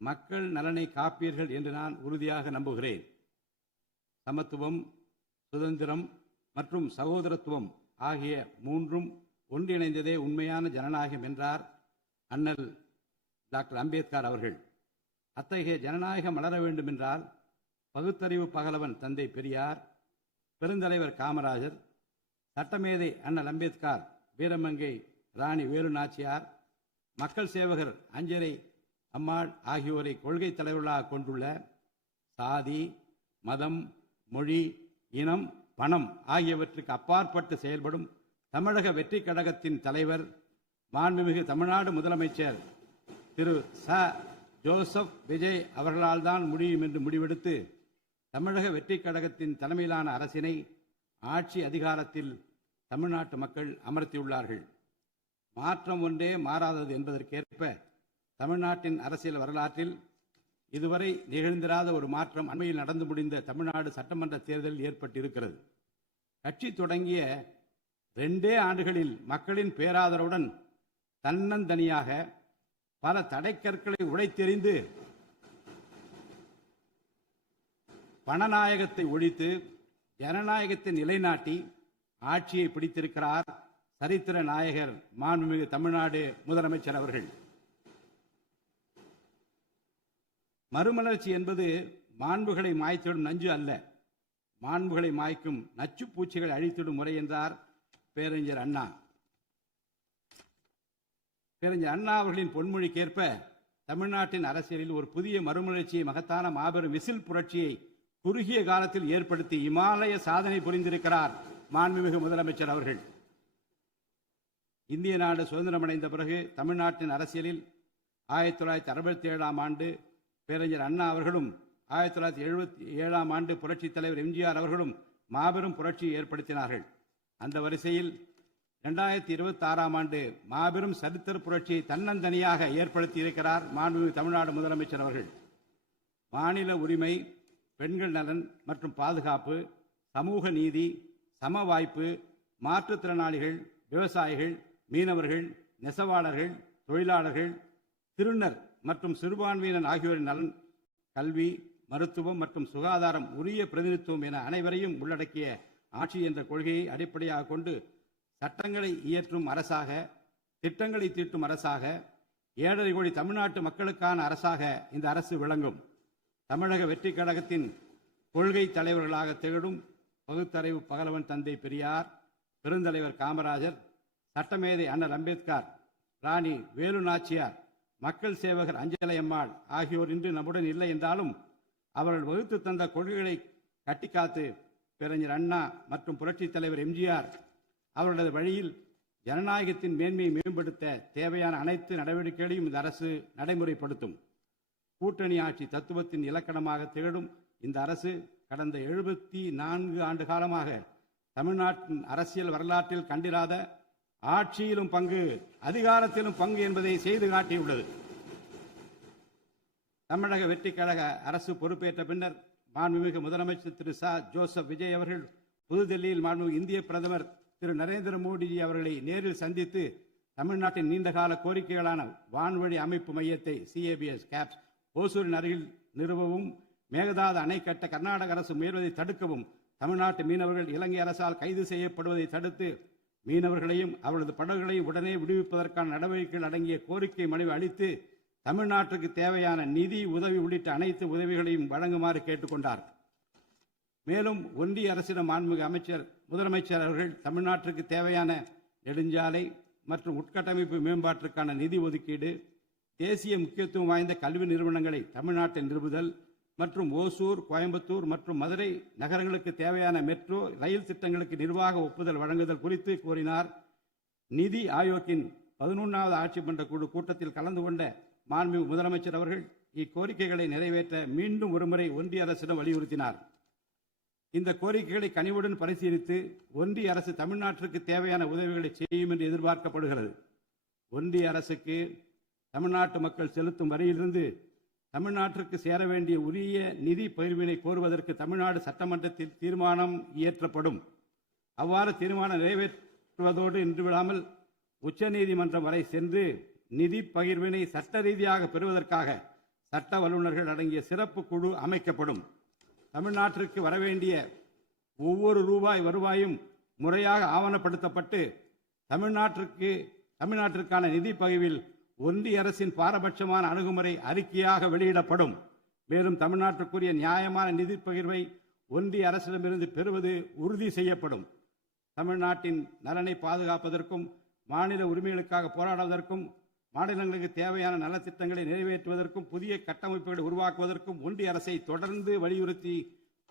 மக்கள் நலனை காப்பீர்கள் என்று நான் உறுதியாக நம்புகிறேன். சமத்துவம், சுதந்திரம் மற்றும் சகோதரத்துவம் ஆகிய மூன்றும் ஒன்றிணைந்ததே உண்மையான ஜனநாயகம் என்றார் அண்ணல் டாக்டர் அம்பேத்கர் அவர்கள். அத்தகைய ஜனநாயகம் மலர வேண்டுமென்றால் பகுத்தறிவு பகலவன் தந்தை பெரியார், பெருந்தலைவர் காமராஜர், சட்டமேதை அண்ணல் அம்பேத்கர், வீரமங்கை ராணி வேலு நாச்சியார், மக்கள் சேவகர் அஞ்சரை அம்மாள் ஆகியோரை கொள்கை தலைவர்களாக கொண்டுள்ள சாதி, மதம், மொழி, இனம், பணம் ஆகியவற்றுக்கு அப்பாற்பட்டு செயல்படும் தமிழக வெற்றி கழகத்தின் தலைவர் மாண்புமிகு தமிழ்நாடு முதலமைச்சர் திரு ச. ஜோசப் விஜய் அவர்களால் தான் முடியும் என்று முடிவெடுத்து தமிழக வெற்றி கழகத்தின் தலைமையிலான அரசினை ஆட்சி அதிகாரத்தில் தமிழ்நாட்டு மக்கள் அமர்த்தியுள்ளார்கள். மாற்றம் ஒன்றே மாறாதது என்பதற்கேற்ப தமிழ்நாட்டின் அரசியல் வரலாற்றில் இதுவரை நிகழ்ந்திராத ஒரு மாற்றம் அண்மையில் நடந்து முடிந்த தமிழ்நாடு சட்டமன்ற தேர்தலில் ஏற்பட்டிருக்கிறது. கட்சி தொடங்கிய 2 ஆண்டுகளில் மக்களின் பேராதரவுடன் தன்னந்தனியாக பல தடைக்கற்களை உடைத்தெறிந்து பணநாயகத்தை ஒழித்து ஜனநாயகத்தை நிலைநாட்டி ஆட்சியை பிடித்திருக்கிறார் சரித்திர நாயகர் மாண்புமிகு தமிழ்நாடு முதலமைச்சர் அவர்கள். மறுமலர்ச்சி என்பது மாண்புகளை மாய்த்திடும் நஞ்சு அல்ல, மாண்புகளை மாய்க்கும் நச்சு பூச்சிகளை அழித்திடும் முறை என்றார் பேரறிஞர் அண்ணா. பேரறிஞர் அண்ணா அவர்களின் பொன்மொழிக்கேற்ப தமிழ்நாட்டின் அரசியலில் ஒரு புதிய மறுமலர்ச்சியை, மகத்தான மாபெரும் விசில் புரட்சியை குறுகிய காலத்தில் ஏற்படுத்தி இமாலய சாதனை புரிந்திருக்கிறார் மாண்புமிகு முதலமைச்சர் அவர்கள். இந்திய நாடு சுதந்திரமடைந்த பிறகு தமிழ்நாட்டின் அரசியலில் 1967ஆம் ஆண்டு பேரறிஞர் அண்ணா அவர்களும் 1977ஆம் ஆண்டு புரட்சித் தலைவர் எம்ஜிஆர் அவர்களும் மாபெரும் புரட்சியை ஏற்படுத்தினார்கள். அந்த வரிசையில் 2026ஆம் ஆண்டு மாபெரும் சரித்திர புரட்சியை தன்னந்தனியாக ஏற்படுத்தி இருக்கிறார் மாண்புமிகு தமிழ்நாடு முதலமைச்சர் அவர்கள். மாநில உரிமை, பெண்கள் நலன் மற்றும் பாதுகாப்பு, சமூக நீதி, சம வாய்ப்பு, மாற்றுத்திறனாளிகள், விவசாயிகள், மீனவர்கள், நெசவாளர்கள், தொழிலாளர்கள், திருநர் மற்றும் சிறுபான்மையினர் ஆகியோரின் நலன், கல்வி, மருத்துவம் மற்றும் சுகாதாரம், உரிய பிரதிநிதித்துவம் என அனைவரையும் உள்ளடக்கிய ஆட்சி என்ற கொள்கையை அடிப்படையாக கொண்டு சட்டங்களை இயற்றும் அரசாக, திட்டங்களை தீட்டும் அரசாக, 7.5 கோடி தமிழ்நாட்டு மக்களுக்கான அரசாக இந்த அரசு விளங்கும். தமிழக வெற்றி கழகத்தின் கொள்கை தலைவர்களாக திகழும் பகுத்தறிவு பகலவன் தந்தை பெரியார், பெருந்தலைவர் காமராஜர், சட்டமேதை அண்ணல் அம்பேத்கர், ராணி வேலு நாச்சியார், மக்கள் சேவகர் அஞ்சலை அம்மாள் ஆகியோர் இன்று நம்முடன் இல்லை என்றாலும் அவர்கள் வகுத்து தந்த கொள்கைகளை கட்டிக்காத்து பேரறிஞர் அண்ணா மற்றும் புரட்சித் தலைவர் எம்ஜிஆர் அவர்களது வழியில் ஜனநாயகத்தின் மேன்மையை மேம்படுத்த தேவையான அனைத்து நடவடிக்கைகளையும் இந்த அரசு நடைமுறைப்படுத்தும். கூட்டணி ஆட்சி தத்துவத்தின் இலக்கணமாக திகழும் இந்த அரசு கடந்த 74 ஆண்டு காலமாக தமிழ்நாட்டின் அரசியல் வரலாற்றில் கண்டிராத ஆட்சியிலும் பங்கு, அதிகாரத்திலும் பங்கு என்பதை செய்து காட்டியுள்ளது. தமிழக வெற்றி கழக அரசு பொறுப்பேற்ற பின்னர் மாண்புமிகு முதலமைச்சர் திரு ச. ஜோசப் விஜய் அவர்கள் புதுதில்லியில் மாண்புமிகு இந்திய பிரதமர் திரு நரேந்திர மோடிஜி அவர்களை நேரில் சந்தித்து தமிழ்நாட்டின் நீண்டகால கோரிக்கைகளான வான்வழி அமைப்பு மையத்தை CABS கேப்ஸ் ஓசூரின் அருகில் நிறுவவும், மேகதாது அணை கட்ட கர்நாடக அரசு முயல்வதை தடுக்கவும், தமிழ்நாட்டு மீனவர்கள் இலங்கை அரசால் கைது செய்யப்படுவதை தடுத்து மீனவர்களையும் அவரது படகுகளையும் உடனே விடுவிப்பதற்கான நடவடிக்கைகள் அடங்கிய கோரிக்கை மனுவை அளித்து தமிழ்நாட்டுக்கு தேவையான நிதி உதவி உள்ளிட்ட அனைத்து உதவிகளையும் வழங்குமாறு கேட்டுக்கொண்டார். மேலும் ஒன்றிய அரசிடம் மாண்புமிகு முதலமைச்சர் அவர்கள் தமிழ்நாட்டிற்கு தேவையான நெடுஞ்சாலை மற்றும் உட்கட்டமைப்பு மேம்பாட்டிற்கான நிதி ஒதுக்கீடு, தேசிய முக்கியத்துவம் வாய்ந்த கல்வி நிறுவனங்களை தமிழ்நாட்டில் நிறுவுதல் மற்றும் ஓசூர், கோயம்புத்தூர் மற்றும் மதுரை நகரங்களுக்கு தேவையான மெட்ரோ ரயில் திட்டங்களுக்கு நிர்வாக ஒப்புதல் வழங்குதல் குறித்து கோரினார். நிதி ஆயோக்கின் 11வது ஆட்சி மன்ற குழு கூட்டத்தில் கலந்து கொண்ட மாண்புமிகு முதலமைச்சர் அவர்கள் இக்கோரிக்கைகளை நிறைவேற்ற மீண்டும் ஒருமுறை ஒன்றிய அரசிடம் வலியுறுத்தினார். இந்த கோரிக்கைகளை கனிவுடன் பரிசீலித்து ஒன்றிய அரசு தமிழ்நாட்டிற்கு தேவையான உதவிகளை செய்யும் என்று எதிர்பார்க்கப்படுகிறது. ஒன்றிய அரசுக்கு தமிழ்நாட்டு மக்கள் செலுத்தும் வரியிலிருந்து தமிழ்நாட்டிற்கு சேர வேண்டிய உரிய நிதி பகிர்வினை கோருவதற்கு தமிழ்நாடு சட்டமன்றத்தில் தீர்மானம் இயற்றப்படும். அவ்வாறு தீர்மானம் நிறைவேற்றுவதோடு நின்று விடாமல் உச்சநீதிமன்றம் வரை சென்று நிதி பகிர்வினை சட்ட ரீதியாக பெறுவதற்காக சட்ட வல்லுநர்கள் அடங்கிய சிறப்பு குழு அமைக்கப்படும். தமிழ்நாட்டிற்கு வரவேண்டிய ஒவ்வொரு ரூபாய் வருவாயும் முறையாக ஆவணப்படுத்தப்பட்டு தமிழ்நாட்டிற்கான நிதி பகிர்வில் ஒன்றிய அரசின் பாரபட்சமான அணுகுமுறை அறிக்கையாக வெளியிடப்படும். மேலும் தமிழ்நாட்டிற்குரிய நியாயமான நிதி பகிர்வை ஒன்றிய அரசிடமிருந்து பெறுவது உறுதி செய்யப்படும். தமிழ்நாட்டின் நலனை பாதுகாப்பதற்கும் மாநில உரிமைகளுக்காக போராடுவதற்கும் மாநிலங்களுக்கு தேவையான நலத்திட்டங்களை நிறைவேற்றுவதற்கும் புதிய கட்டமைப்புகளை உருவாக்குவதற்கும் ஒன்றிய அரசை தொடர்ந்து வலியுறுத்தி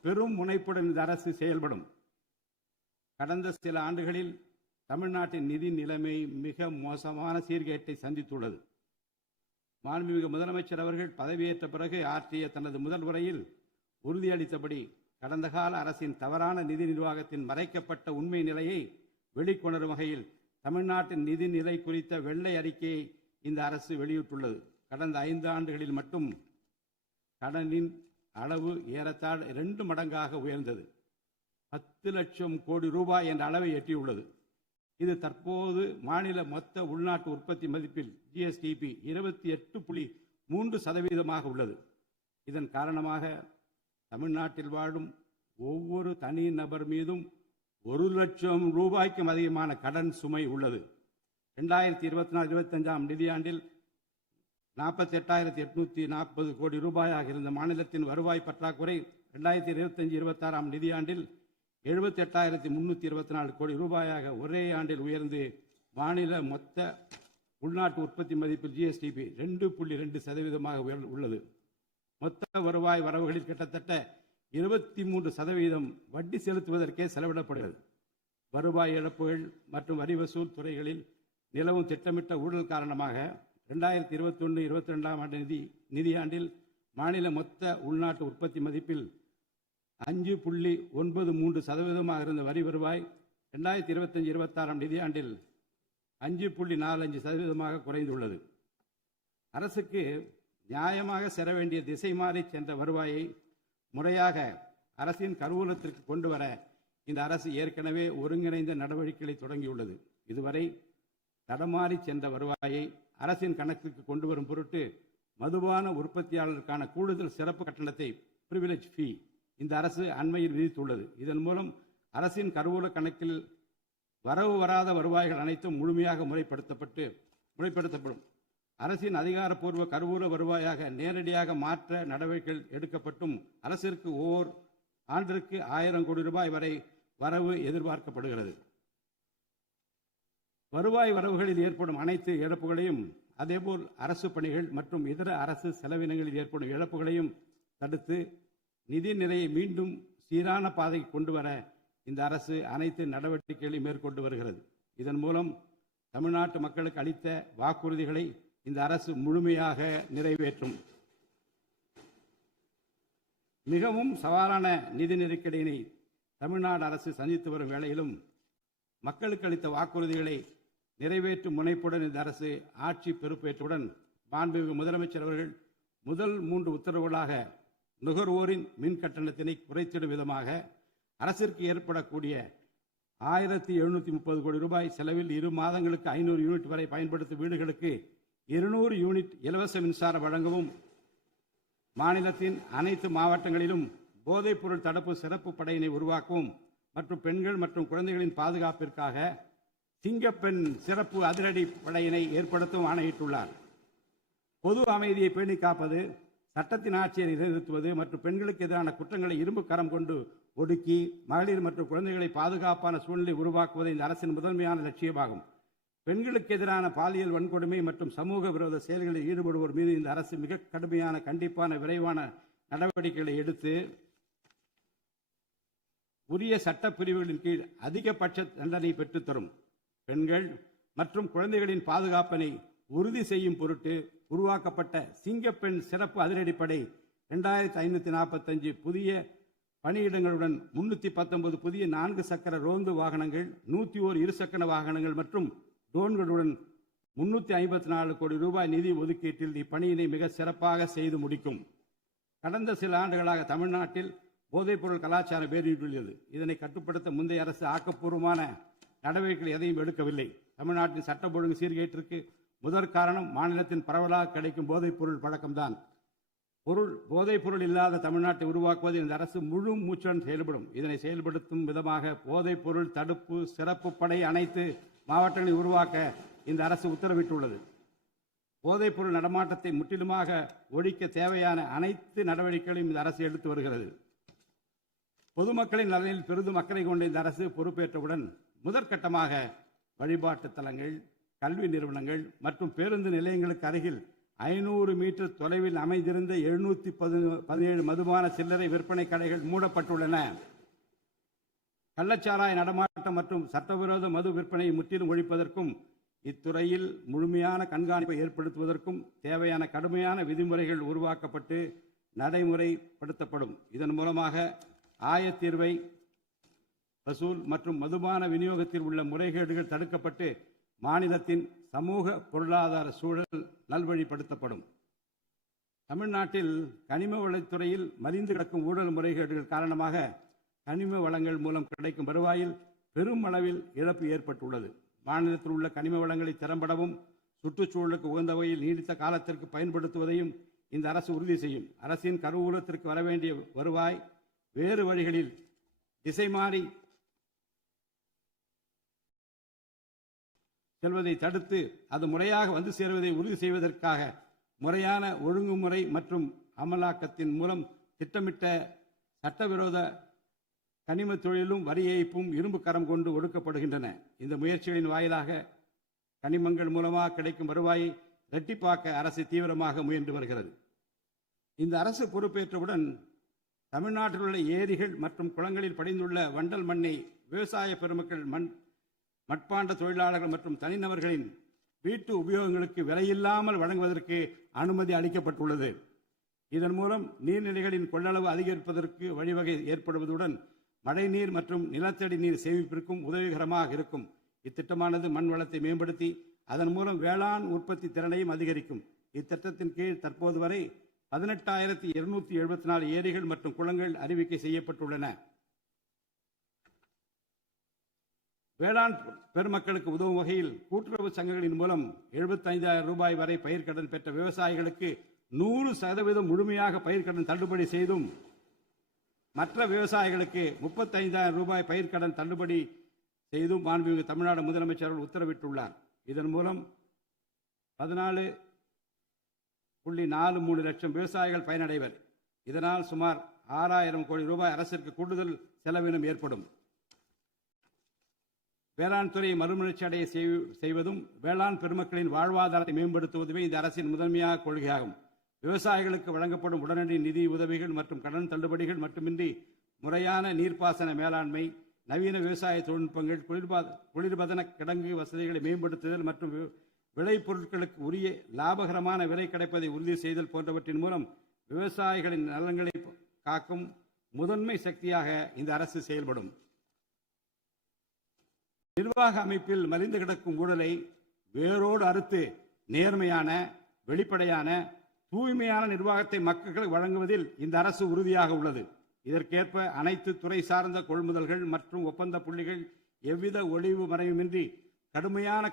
பெரும் முனைப்புடன் இந்த அரசு செயல்படும். கடந்த சில ஆண்டுகளில் தமிழ்நாட்டின் நிதி நிலைமை மிக மோசமான சீர்கேட்டை சந்தித்துள்ளது. மாண்புமிகு முதலமைச்சர் அவர்கள் பதவியேற்ற பிறகு ஆற்றிய தனது முதல் உரையில் உறுதியளித்தபடி கடந்த கால அரசின் தவறான நிதி நிர்வாகத்தின் மறைக்கப்பட்ட உண்மை நிலையை வெளிக்கொணரும் வகையில் தமிழ்நாட்டின் நிதி நிலை குறித்த வெள்ளை அறிக்கையை இந்த அரசு வெளியிட்டுள்ளது. கடந்த 5 ஆண்டுகளில் மட்டும் கடனின் அளவு ஏறத்தாழ 2 மடங்காக உயர்ந்தது. 10 லட்சம் கோடி ரூபாய் என்ற அளவை எட்டியுள்ளது. இது தற்போது மாநில மொத்த உள்நாட்டு உற்பத்தி மதிப்பில் ஜிஎஸ்டிபி 28.3% உள்ளது. இதன் காரணமாக தமிழ்நாட்டில் வாழும் ஒவ்வொரு தனி நபர் மீதும் 1 லட்சம் ரூபாய்க்கும் அதிகமான கடன் சுமை உள்ளது. 2024-25 நிதியாண்டில் 48,840 கோடி ரூபாயாக இருந்த மாநிலத்தின் வருவாய் பற்றாக்குறை 2025-26 நிதியாண்டில் 78,324 கோடி ரூபாயாக ஒரே ஆண்டில் உயர்ந்து மாநில மொத்த உள்நாட்டு உற்பத்தி மதிப்பில் ஜிஎஸ்டிபி 2.2% உள்ளது. மொத்த வருவாய் வரவுகளில் கிட்டத்தட்ட 23% வட்டி செலுத்துவதற்கே செலவிடப்படுகிறது. வருவாய் இழப்புகள் மற்றும் வரி வசூல் துறைகளில் நிலவும் திட்டமிட்ட ஊழல் காரணமாக 2021-22 நிதியாண்டில் மாநில மொத்த உள்நாட்டு உற்பத்தி மதிப்பில் 5.93% இருந்த வரி வருவாய் 2025-26 நிதியாண்டில் 5.45% குறைந்துள்ளது. அரசுக்கு நியாயமாக சேர வேண்டிய திசை மாறி சென்ற வருவாயை முறையாக அரசின் கருவூலத்திற்கு கொண்டு வர இந்த அரசு ஏற்கனவே ஒருங்கிணைந்த நடவடிக்கைகளை தொடங்கியுள்ளது. இதுவரை தடமாறி சென்ற வருவாயை அரசின் கணக்குக்கு கொண்டு வரும் பொருட்டு மதுபான உற்பத்தியாளருக்கான கூடுதல் சிறப்பு கட்டணத்தை பிரிவிலேஜ் ஃபீ இந்த அரசு அண்மையில் விதித்துள்ளது. இதன் மூலம் அரசின் கருவூல கணக்கில் வரவு வராத வருவாய்கள் அனைத்தும் முழுமையாக முறைப்படுத்தப்படும். அரசின் அதிகாரப்பூர்வ கருவூல வருவாயாக நேரடியாக மாற்ற நடவடிக்கைகள் எடுக்கப்பட்டும் அரசிற்கு ஓர் ஆண்டிற்கு 1000 கோடி ரூபாய் வரை வரவு எதிர்பார்க்கப்படுகிறது. வருவாய் வரவுகளில் ஏற்படும் அனைத்து இழப்புகளையும் அதேபோல் அரசு பணிகள் மற்றும் இதர அரசு செலவினங்களில் ஏற்படும் இழப்புகளையும் தடுத்து நிதி நிலையை மீண்டும் சீரான பாதைக்கு கொண்டு வர இந்த அரசு அனைத்து நடவடிக்கைகளையும் மேற்கொண்டு வருகிறது. இதன் மூலம் தமிழ்நாட்டு மக்களுக்கு அளித்த வாக்குறுதிகளை இந்த அரசு முழுமையாக நிறைவேற்றும். மிகவும் சவாலான நிதி நெருக்கடியினை தமிழ்நாடு அரசு சந்தித்து வரும் வேளையிலும் மக்களுக்கு அளித்த வாக்குறுதிகளை நிறைவேற்றும் முனைப்புடன் இந்த அரசு ஆட்சி பொறுப்பேற்றவுடன் மாண்புமிகு முதலமைச்சர் அவர்கள் முதல் 3 உத்தரவுகளாக நுகர்வோரின் மின் கட்டணத்தினை குறைத்திடும் விதமாக அரசிற்கு ஏற்படக்கூடிய 1730 கோடி ரூபாய் செலவில் 2 மாதங்களுக்கு 500 யூனிட் வரை பயன்படுத்தும் வீடுகளுக்கு 200 யூனிட் இலவச மின்சாரம் வழங்கவும், மாநிலத்தின் அனைத்து மாவட்டங்களிலும் போதைப்பொருள் தடுப்பு சிறப்பு படையினை உருவாக்கவும் மற்றும் பெண்கள் மற்றும் குழந்தைகளின் பாதுகாப்பிற்காக சிங்கப்பெண் சிறப்பு அதிரடி படையினை ஏற்படுத்தவும் ஆணையிட்டுள்ளார். பொது அமைதியை பேணி காப்பது, சட்டத்தின் ஆட்சியை நிலைநிறுத்துவது மற்றும் பெண்களுக்கு எதிரான குற்றங்களை இரும்பு கரம் கொண்டு ஒடுக்கி மகளிர் மற்றும் குழந்தைகளை பாதுகாப்பான சூழ்நிலை உருவாக்குவது இந்த அரசின் முதன்மையான லட்சியமாகும். பெண்களுக்கு எதிரான பாலியல் வன்கொடுமை மற்றும் சமூக விரோத செயல்களில் ஈடுபடுவோர் மீது இந்த அரசு மிக கடுமையான கண்டிப்பான விரைவான நடவடிக்கைகளை எடுத்து உரிய சட்டப்பிரிவுகளின் கீழ் அதிகபட்ச தண்டனை பெற்றுத்தரும். பெண்கள் மற்றும் குழந்தைகளின் பாதுகாப்பினை உறுதி செய்யும் பொருட்டு உருவாக்கப்பட்ட சிங்கப்பெண் சிறப்பு அதிரடிப்படை 2545 புதிய பணியிடங்களுடன் 319 புதிய 4 சக்கர ரோந்து வாகனங்கள், 101 இருசக்கர வாகனங்கள் மற்றும் ட்ரோன்களுடன் 354 கோடி ரூபாய் நிதி ஒதுக்கீட்டில் இப்பணியினை மிக சிறப்பாக செய்து முடிக்கும். கடந்த சில ஆண்டுகளாக தமிழ்நாட்டில் போதைப்பொருள் கலாச்சாரம் வேரூன்றியுள்ளது. இதனை கட்டுப்படுத்த முந்தைய அரசு ஆக்கப்பூர்வமான நடவடிக்கைகள் எதையும் எடுக்கவில்லை. தமிழ்நாட்டின் சட்டம் ஒழுங்கு சீர்கேட்டிற்கு முதற் காரணம் மாநிலத்தின் பரவலாக கிடைக்கும் போதைப்பொருள் பழக்கம்தான். போதைப்பொருள் இல்லாத தமிழ்நாட்டை உருவாக்குவது இந்த அரசு முழு மூச்சுடன் செயல்படும். இதனை செயல்படுத்தும் விதமாக போதைப்பொருள் தடுப்பு சிறப்பு படை அனைத்து மாவட்டங்களில் உருவாக்க இந்த அரசு உத்தரவிட்டுள்ளது. போதைப்பொருள் நடமாட்டத்தை முற்றிலுமாக ஒழிக்க தேவையான அனைத்து நடவடிக்கைகளையும் இந்த அரசு எடுத்து வருகிறது. பொதுமக்களின் நலனில் பெரிதும் அக்கறை கொண்ட இந்த அரசு பொறுப்பேற்றவுடன் முதற்கட்டமாக வழிபாட்டு தலங்கள், கல்வி நிறுவனங்கள் மற்றும் பேருந்து நிலையங்களுக்கு அருகில் 500 மீட்டர் தொலைவில் அமைந்திருந்த 717 மதுபான சில்லறை விற்பனை கடைகள் மூடப்பட்டுள்ளன. கள்ளச்சாராய நடமாட்டம் மற்றும் சட்டவிரோத மது விற்பனையை முற்றிலும் ஒழிப்பதற்கும் இத்துறையில் முழுமையான கண்காணிப்பை ஏற்படுத்துவதற்கும் தேவையான கடுமையான விதிமுறைகள் உருவாக்கப்பட்டு நடைமுறைப்படுத்தப்படும். இதன் மூலமாக ஆயத்தீர்வை வசூல் மற்றும் மதுபான விநியோகத்தில் உள்ள முறைகேடுகள் தடுக்கப்பட்டு மாநிலத்தின் சமூக பொருளாதார சூழல் நல்வழிப்படுத்தப்படும். தமிழ்நாட்டில் கனிம வளத்துறையில் மலிந்து கிடக்கும் ஊழல் முறைகேடுகள் காரணமாக கனிம வளங்கள் மூலம் கிடைக்கும் வருவாயில் பெரும் அளவில் இழப்பு ஏற்பட்டுள்ளது. மாநிலத்தில் உள்ள கனிம வளங்களை திறம்படவும் சுற்றுச்சூழலுக்கு உகந்த வகையில் நீடித்த காலத்திற்கு பயன்படுத்துவதையும் இந்த அரசு உறுதி செய்யும். அரசின் கருவூலத்திற்கு வரவேண்டிய வருவாய் வேறு வழிகளில் திசை மாறி செல்வதை தடுத்து அது முறையாக வந்து சேருவதை உறுதி செய்வதற்காக முறையான ஒழுங்குமுறை மற்றும் அமலாக்கத்தின் மூலம் திட்டமிட்ட சட்டவிரோத கனிம தொழிலும் வரி ஏய்ப்பும் இரும்பு கரம் கொண்டு ஒடுக்கப்படுகின்றன. இந்த முயற்சிகளின் வாயிலாக கனிமங்கள் மூலமாக கிடைக்கும் வருவாயை இரட்டிப்பாக்க அரசு தீவிரமாக முயன்று வருகிறது. இந்த அரசு பொறுப்பேற்றவுடன் தமிழ்நாட்டில் உள்ள ஏரிகள் மற்றும் குளங்களில் படிந்துள்ள வண்டல் மண்ணை விவசாய பெருமக்கள், மட்பாண்ட தொழிலாளர்கள் மற்றும் தனிநபர்களின் வீட்டு உபயோகங்களுக்கு விலையில்லாமல் வழங்குவதற்கு அனுமதி அளிக்கப்பட்டுள்ளது. இதன் மூலம் நீர்நிலைகளின் கொள்ளளவு அதிகரிப்பதற்கு வழிவகை ஏற்படுவதுடன் மழைநீர் மற்றும் நிலத்தடி நீர் சேமிப்பிற்கும் உதவிகரமாக இருக்கும். இத்திட்டமானது மண் வளத்தை மேம்படுத்தி அதன் மூலம் வேளாண் உற்பத்தி திறனையும் அதிகரிக்கும். இத்திட்டத்தின் கீழ் தற்போது வரை 18,274 ஏரிகள் மற்றும் குளங்கள் அறிவிக்கை செய்யப்பட்டுள்ளன. வேளாண் பெருமக்களுக்கு உதவும் வகையில் கூட்டுறவு சங்கங்களின் மூலம் 75,000 ரூபாய் வரை பயிர்க்கடன் பெற்ற விவசாயிகளுக்கு 100% முழுமையாக பயிர்க்கடன் தள்ளுபடி செய்தும், மற்ற விவசாயிகளுக்கு 35,000 ரூபாய் பயிர்க்கடன் தள்ளுபடி செய்தும் மாண்புமிகு தமிழ்நாடு முதலமைச்சர் உத்தரவிட்டுள்ளார். இதன் மூலம் 14.43 லட்சம் விவசாயிகள் பயனடைவர். இதனால் சுமார் 6,000 கோடி ரூபாய் அரசிற்கு கூடுதல் செலவினம் ஏற்படும். வேளாண் துறையை மறுமலர்ச்சி அடைய செய்வதும் வேளாண் பெருமக்களின் வாழ்வாதாரத்தை மேம்படுத்துவதுமே இந்த அரசின் முதன்மையாக கொள்கையாகும். விவசாயிகளுக்கு வழங்கப்படும் உடனடி நிதி உதவிகள் மற்றும் கடன் தள்ளுபடிகள் மட்டுமின்றி முறையான நீர்ப்பாசன மேலாண்மை, நவீன விவசாய தொழில்நுட்பங்கள், குளிர்பதன கிடங்கு வசதிகளை மேம்படுத்துதல் மற்றும் விளைபொருட்களுக்கு உரிய லாபகரமான விலை கிடைப்பதை உறுதி செய்தல் போன்றவற்றின் மூலம் விவசாயிகளின் நலன்களை காக்கும் முதன்மை சக்தியாக இந்த அரசு செயல்படும். நிர்வாக அமைப்பில் மலிந்து கிடக்கும் ஊழலை வேரோடு அறுத்து நேர்மையான, வெளிப்படையான, தூய்மையான நிர்வாகத்தை மக்களுக்கு வழங்குவதில் இந்த அரசு உறுதியாக உள்ளது. இதற்கேற்ப அனைத்து துறை சார்ந்த கொள்முதல்கள் மற்றும் ஒப்பந்த புள்ளிகள் எவ்வித ஒளிவு மறைவுமின்றி கடுமையான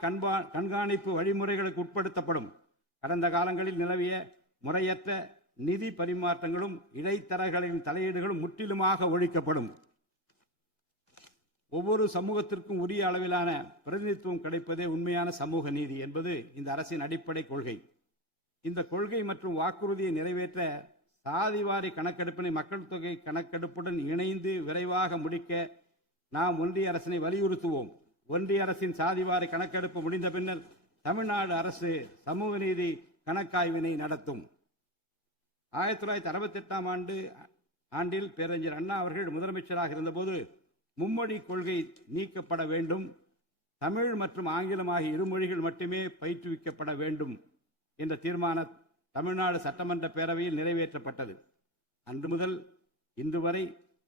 கண்காணிப்பு வழிமுறைகளுக்கு உட்படுத்தப்படும். கடந்த காலங்களில் நிலவிய முறையற்ற நிதி பரிமாற்றங்களும் இடைத்தரகர்களின் தலையீடுகளும் முற்றிலுமாக ஒழிக்கப்படும். ஒவ்வொரு சமூகத்திற்கும் உரிய அளவிலான பிரதிநிதித்துவம் கிடைப்பதே உண்மையான சமூக நீதி என்பது இந்த அரசின் அடிப்படை கொள்கை. இந்த கொள்கை மற்றும் வாக்குறுதியை நிறைவேற்ற சாதிவாரி கணக்கெடுப்பினை மக்கள் தொகை கணக்கெடுப்புடன் இணைந்து விரைவாக முடிக்க நாம் ஒன்றிய அரசினை வலியுறுத்துவோம். ஒன்றிய அரசின் சாதிவாரி கணக்கெடுப்பு முடிந்த பின்னர் தமிழ்நாடு அரசு சமூக நீதி கணக்காய்வினை நடத்தும். 1968 ஆண்டில் பேரறிஞர் அண்ணா அவர்கள் முதலமைச்சராக இருந்தபோது மும்மொழி கொள்கை நீக்கப்பட வேண்டும், தமிழ் மற்றும் ஆங்கிலம் ஆகிய இருமொழிகள் மட்டுமே பயிற்றுவிக்கப்பட வேண்டும் என்ற தீர்மானம் தமிழ்நாடு சட்டமன்ற பேரவையில் நிறைவேற்றப்பட்டது. அன்று முதல் இன்று வரை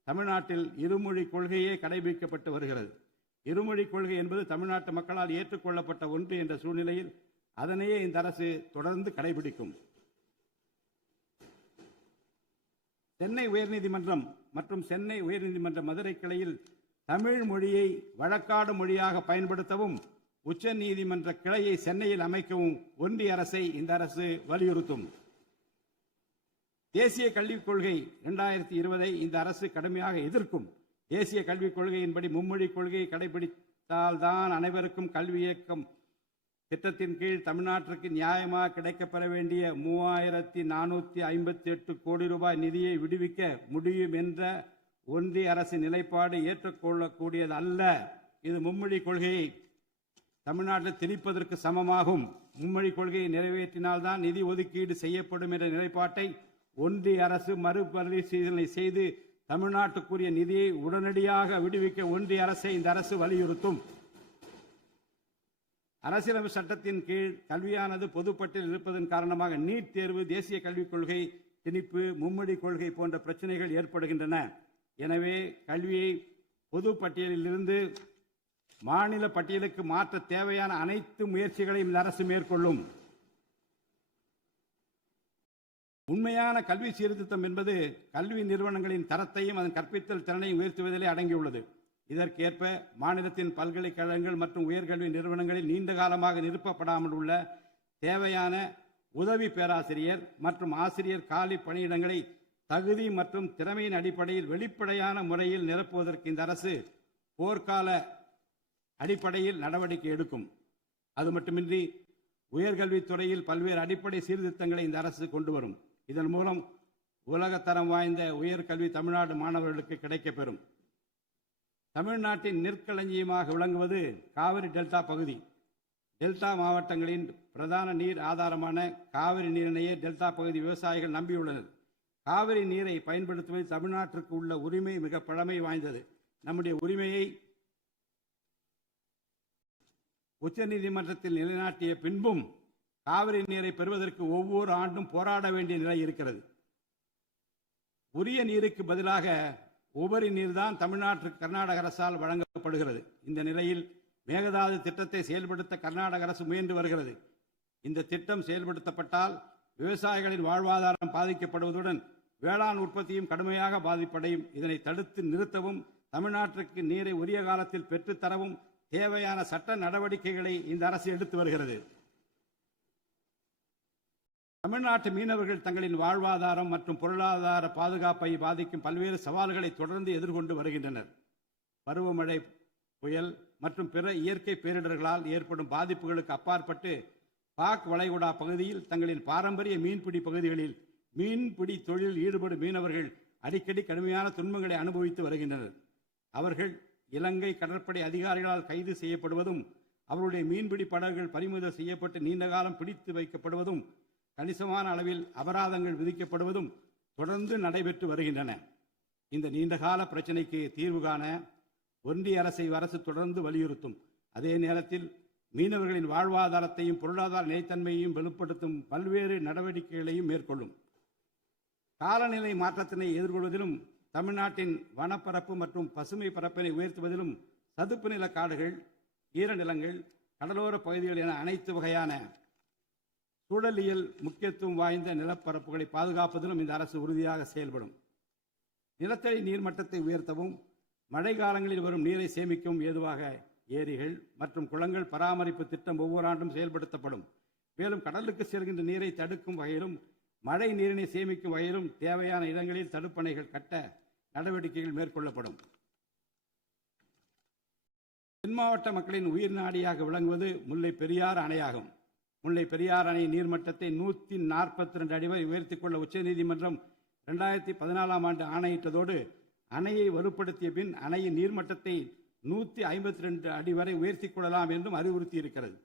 தமிழ்நாட்டில் இருமொழி கொள்கையே கடைபிடிக்கப்பட்டு வருகிறது. இருமொழி கொள்கை என்பது தமிழ்நாட்டு மக்களால் ஏற்றுக்கொள்ளப்பட்ட ஒன்று என்ற சூழ்நிலையில் அதனையே இந்த அரசு தொடர்ந்து கடைபிடிக்கும். சென்னை உயர்நீதிமன்றம் மற்றும் சென்னை உயர்நீதிமன்ற மதுரை கிளையில் தமிழ் மொழியை வழக்காடு மொழியாக பயன்படுத்தவும் உச்ச நீதிமன்ற கிளையை சென்னையில் அமைக்கவும் ஒன்றிய அரசை இந்த அரசு வலியுறுத்தும். தேசிய கல்விக் கொள்கை 2020 இந்த அரசு கடுமையாக எதிர்க்கும். தேசிய கல்விக் கொள்கையின்படி மும்மொழி கொள்கையை கடைபிடித்தால்தான் அனைவருக்கும் கல்வி இயக்கம் திட்டத்தின் கீழ் தமிழ்நாட்டிற்கு நியாயமாக கிடைக்கப்பெற வேண்டிய 3458 கோடி ரூபாய் நிதியை விடுவிக்க முடியும் என்ற ஒன்றிய அரசின் நிலைப்பாடு ஏற்றுக்கொள்ளக்கூடியது அல்ல. இது மும்மொழி கொள்கையை தமிழ்நாட்டில் திணிப்பதற்கு சமமாகும். மும்மொழி கொள்கையை நிறைவேற்றினால்தான் நிதி ஒதுக்கீடு செய்யப்படும் என்ற நிலைப்பாட்டை ஒன்றிய அரசு மறுபரிசீலனை செய்து தமிழ்நாட்டுக்குரிய நிதியை உடனடியாக விடுவிக்க ஒன்றிய அரசை இந்த அரசு வலியுறுத்தும். அரசியலமைப்பு சட்டத்தின் கீழ் கல்வியானது பொதுப்பட்டியலில் இருப்பதன் காரணமாக நீட் தேர்வு, தேசிய கல்விக் கொள்கை திணிப்பு, மும்மொழி கொள்கை போன்ற பிரச்சனைகள் ஏற்படுகின்றன. எனவே கல்வியை பொது பட்டியலில் இருந்து மாநில பட்டியலுக்கு மாற்ற தேவையான அனைத்து முயற்சிகளையும் இந்த அரசு மேற்கொள்ளும். உண்மையான கல்வி சீர்திருத்தம் என்பது கல்வி நிறுவனங்களின் தரத்தையும் அதன் கற்பித்தல் திறனையும் உயர்த்துவதிலே அடங்கியுள்ளது. இதற்கேற்ப மாநிலத்தின் பல்கலைக்கழகங்கள் மற்றும் உயர்கல்வி நிறுவனங்களில் நீண்ட காலமாக நிரப்பப்படாமல் உள்ள தேவையான உதவி பேராசிரியர் மற்றும் ஆசிரியர் காலி பணியிடங்களை தகுதி மற்றும் திறமையின் அடிப்படையில் வெளிப்படையான முறையில் நிரப்புவதற்கு இந்த அரசு போர்க்கால அடிப்படையில் நடவடிக்கை எடுக்கும். அது மட்டுமின்றி உயர்கல்வித்துறையில் பல்வேறு அடிப்படை சீர்திருத்தங்களை இந்த அரசு கொண்டு வரும். இதன் மூலம் உலகத்தரம் வாய்ந்த உயர்கல்வி தமிழ்நாடு மாணவர்களுக்கு கிடைக்கப்பெறும். தமிழ்நாட்டின் நெற்களஞ்சியமாக விளங்குவது காவிரி டெல்டா பகுதி. டெல்டா மாவட்டங்களின் பிரதான நீர் ஆதாரமான காவிரி நீரினையே டெல்டா பகுதி விவசாயிகள் நம்பியுள்ளனர். காவிரி நீரை பயன்படுத்துவதில் தமிழ்நாட்டிற்கு உள்ள உரிமை மிக பழமை வாய்ந்தது. நம்முடைய உரிமையை உச்சநீதிமன்றத்தில் நிலைநாட்டிய பின்பும் காவிரி நீரை பெறுவதற்கு ஒவ்வொரு ஆண்டும் போராட வேண்டிய நிலை இருக்கிறது. உரிய நீருக்கு பதிலாக உபரி நீர்தான் தமிழ்நாட்டிற்கு கர்நாடக அரசால் வழங்கப்படுகிறது. இந்த நிலையில் மேகதாது திட்டத்தை செயல்படுத்த கர்நாடக அரசு முயன்று வருகிறது. இந்த திட்டம் செயல்படுத்தப்பட்டால் விவசாயிகளின் வாழ்வாதாரம் பாதிக்கப்படுவதுடன் வேளாண் உற்பத்தியும் கடுமையாக பாதிப்படையும். இதனை தடுத்து நிறுத்தவும் தமிழ்நாட்டிற்கு நீரை உரிய காலத்தில் பெற்றுத்தரவும் தேவையான சட்ட நடவடிக்கைகளை இந்த அரசு எடுத்து வருகிறது. தமிழ்நாட்டு மீனவர்கள் தங்களின் வாழ்வாதாரம் மற்றும் பொருளாதார பாதுகாப்பை பாதிக்கும் பல்வேறு சவால்களை தொடர்ந்து எதிர்கொண்டு வருகின்றனர். பருவமழை, புயல் மற்றும் பிற இயற்கை பேரிடர்களால் ஏற்படும் பாதிப்புகளுக்கு அப்பாற்பட்டு பாக் வளைகுடா பகுதியில் தங்களின் பாரம்பரிய மீன்பிடி பகுதிகளில் மீன்பிடி தொழிலில் ஈடுபடும் மீனவர்கள் அடிக்கடி கடுமையான துன்பங்களை அனுபவித்து வருகின்றனர். அவர்கள் இலங்கை கடற்படை அதிகாரிகளால் கைது செய்யப்படுவதும் அவருடைய மீன்பிடி படகுகள் பறிமுதல் செய்யப்பட்டு நீண்ட காலம் பிடித்து வைக்கப்படுவதும் கணிசமான அளவில் அபராதங்கள் விதிக்கப்படுவதும் தொடர்ந்து நடைபெற்று வருகின்றன. இந்த நீண்டகால பிரச்சினைக்கு தீர்வு காண ஒன்றிய அரசு தொடர்ந்து வலியுறுத்தும். அதே நேரத்தில் மீனவர்களின் வாழ்வாதாரத்தையும் பொருளாதார நிலைத்தன்மையையும் வலுப்படுத்தும் பல்வேறு நடவடிக்கைகளையும் மேற்கொள்ளும். காலநிலை மாற்றத்தினை எதிர்கொள்வதிலும் தமிழ்நாட்டின் வனப்பரப்பு மற்றும் பசுமை பரப்பினை உயர்த்துவதிலும் சதுப்பு நில காடுகள், ஈரநிலங்கள், கடலோர பகுதிகள் என அனைத்து வகையான சூழலியல் முக்கியத்துவம் வாய்ந்த நிலப்பரப்புகளை பாதுகாப்பதிலும் இந்த அரசு உறுதியாக செயல்படும். நிலத்தடி நீர்மட்டத்தை உயர்த்தவும் மழை காலங்களில் வரும் நீரை சேமிக்கவும் ஏதுவாக ஏரிகள் மற்றும் குளங்கள் பராமரிப்பு திட்டம் ஒவ்வொரு ஆண்டும் செயல்படுத்தப்படும். மேலும் கடலுக்கு செல்கின்ற நீரை தடுக்கும் வகையிலும் மழை நீரினை சேமிக்கும் வகையிலும் தேவையான இடங்களில் தடுப்பணைகள் கட்ட நடவடிக்கைகள் மேற்கொள்ளப்படும். தென் மாவட்ட மக்களின் உயிர் நாடியாக விளங்குவது முல்லை பெரியாறு அணையாகும். முல்லை பெரியாறு அணை நீர்மட்டத்தை 142 அடி வரை உயர்த்திக் கொள்ள உச்சநீதிமன்றம் 2014 ஆண்டு ஆணையிட்டதோடு அணையை வலுப்படுத்திய பின் அணையின் நீர்மட்டத்தை 152 அடி வரை உயர்த்திக் கொள்ளலாம் என்றும் அறிவுறுத்தி இருக்கிறது.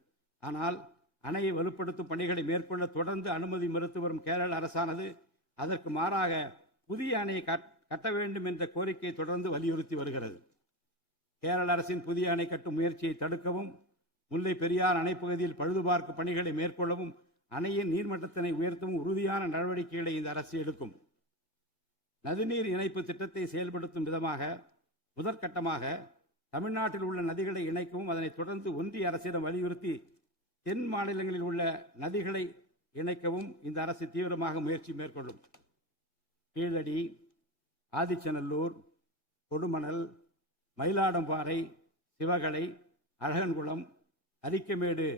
ஆனால் அணையை வலுப்படுத்தும் பணிகளை மேற்கொள்ள தொடர்ந்து அனுமதி மறுத்து வரும் கேரள அரசானது அதற்கு மாறாக புதிய அணையை கட்ட வேண்டும் என்ற கோரிக்கையை தொடர்ந்து வலியுறுத்தி வருகிறது. கேரள அரசின் புதிய அணை கட்டும் முயற்சியை தடுக்கவும், முல்லை பெரியார் அணைப்பகுதியில் பழுதுபார்க்கும் பணிகளை மேற்கொள்ளவும், அணையின் நீர்மட்டத்தினை உயர்த்தவும் உறுதியான நடவடிக்கைகளை இந்த அரசு எடுக்கும். நதிநீர் இணைப்பு திட்டத்தை செயல்படுத்தும் விதமாக முதற்கட்டமாக தமிழ்நாட்டில் உள்ள நதிகளை இணைக்கவும், அதனைத் தொடர்ந்து ஒன்றிய அரசிடம் வலியுறுத்தி தென் மாநிலங்களில் உள்ள நதிகளை இணைக்கவும் இந்த அரசு தீவிரமாக முயற்சி மேற்கொள்ளும். கீழடி, ஆதிச்சநல்லூர், கொடுமணல், மயிலாடும்பாறை, சிவகலை, அழகன்குளம், அரிக்கமேடு,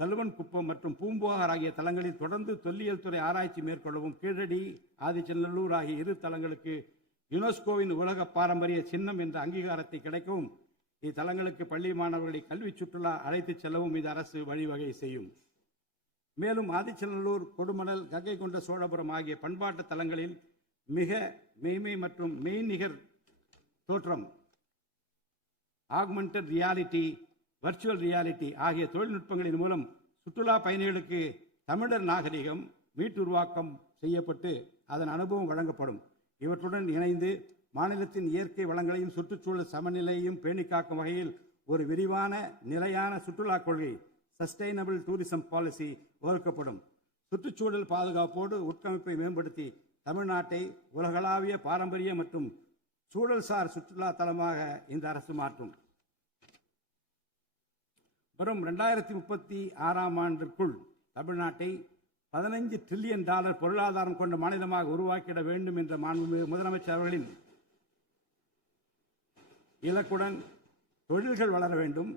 சல்வன்குப்பம் மற்றும் பூம்புகார் ஆகிய தலங்களில் தொடர்ந்து தொல்லியல் துறை ஆராய்ச்சி மேற்கொள்ளவும், கீழடி, ஆதிச்சநல்லூர் ஆகிய இரு தலங்களுக்கு யுனெஸ்கோவின் உலக பாரம்பரிய சின்னம் என்ற அங்கீகாரத்தை கிடைக்கவும், இத்தலங்களுக்கு பள்ளி மாணவர்களை கல்வி சுற்றுலா அழைத்துச் செல்லவும் இந்த அரசு வழிவகை செய்யும். மேலும் ஆதிச்சநல்லூர், கொடுமணல், கங்கை கொண்ட சோழபுரம் ஆகிய பண்பாட்டு தலங்களில் மிக மெய்மை மற்றும் மெய்நிகர் தோற்றம், ஆக்மெண்டட் ரியாலிட்டி, வர்ச்சுவல் ரியாலிட்டி ஆகிய தொழில்நுட்பங்களின் மூலம் சுற்றுலா பயணிகளுக்கு தமிழர் நாகரிகம் மீட்டுருவாக்கம் செய்யப்பட்டு அதன் அனுபவம் வழங்கப்படும். இவற்றுடன் இணைந்து மாநிலத்தின் இயற்கை வளங்களையும் சுற்றுச்சூழல் சமநிலையையும் பேணி காக்கும் வகையில் ஒரு விரிவான நிலையான சுற்றுலா கொள்கை, சஸ்டைனபிள் டூரிசம் பாலிசி வகுக்கப்படும். சுற்றுச்சூழல் பாதுகாப்போடு உட்கமைப்பை மேம்படுத்தி தமிழ்நாட்டை உலகளாவிய பாரம்பரிய மற்றும் சூழல்சார் சுற்றுலா தலமாக இந்த அரசு மாற்றும். வரும் 2036ஆம் ஆண்டிற்குள் தமிழ்நாட்டை $15 டிரில்லியன் பொருளாதாரம் கொண்ட மாநிலமாக உருவாக்கிட வேண்டும் என்ற முதலமைச்சர் அவர்களின் இலக்குடன் தொழில்கள் வளர வேண்டும்,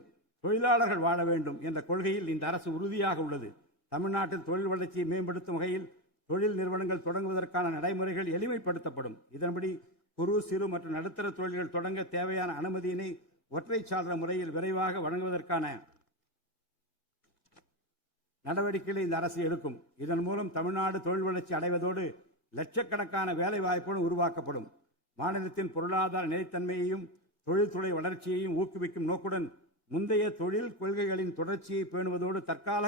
தொழிலாளர்கள் வாழ வேண்டும் என்ற கொள்கையில் இந்த அரசு உறுதியாக உள்ளது. தமிழ்நாட்டில் தொழில் வளர்ச்சியை மேம்படுத்தும் வகையில் தொழில் நிறுவனங்கள் தொடங்குவதற்கான நடைமுறைகள் எளிமைப்படுத்தப்படும். இதன்படி குறு, சிறு மற்றும் நடுத்தர தொழில்கள் தொடங்க தேவையான அனுமதியினை ஒற்றைச்சாளர முறையில் விரைவாக வழங்குவதற்கான நடவடிக்கைகளை இந்த அரசு எடுக்கும். இதன் மூலம் தமிழ்நாடு தொழில் வளர்ச்சி அடைவதோடு லட்சக்கணக்கான வேலை வாய்ப்புகள் உருவாக்கப்படும். மாநிலத்தின் பொருளாதார நிலைத்தன்மையையும் தொழில்துறை வளர்ச்சியையும் ஊக்குவிக்கும் நோக்குடன் முந்தைய தொழில் கொள்கைகளின் தொடர்ச்சியை பேணுவதோடு தற்கால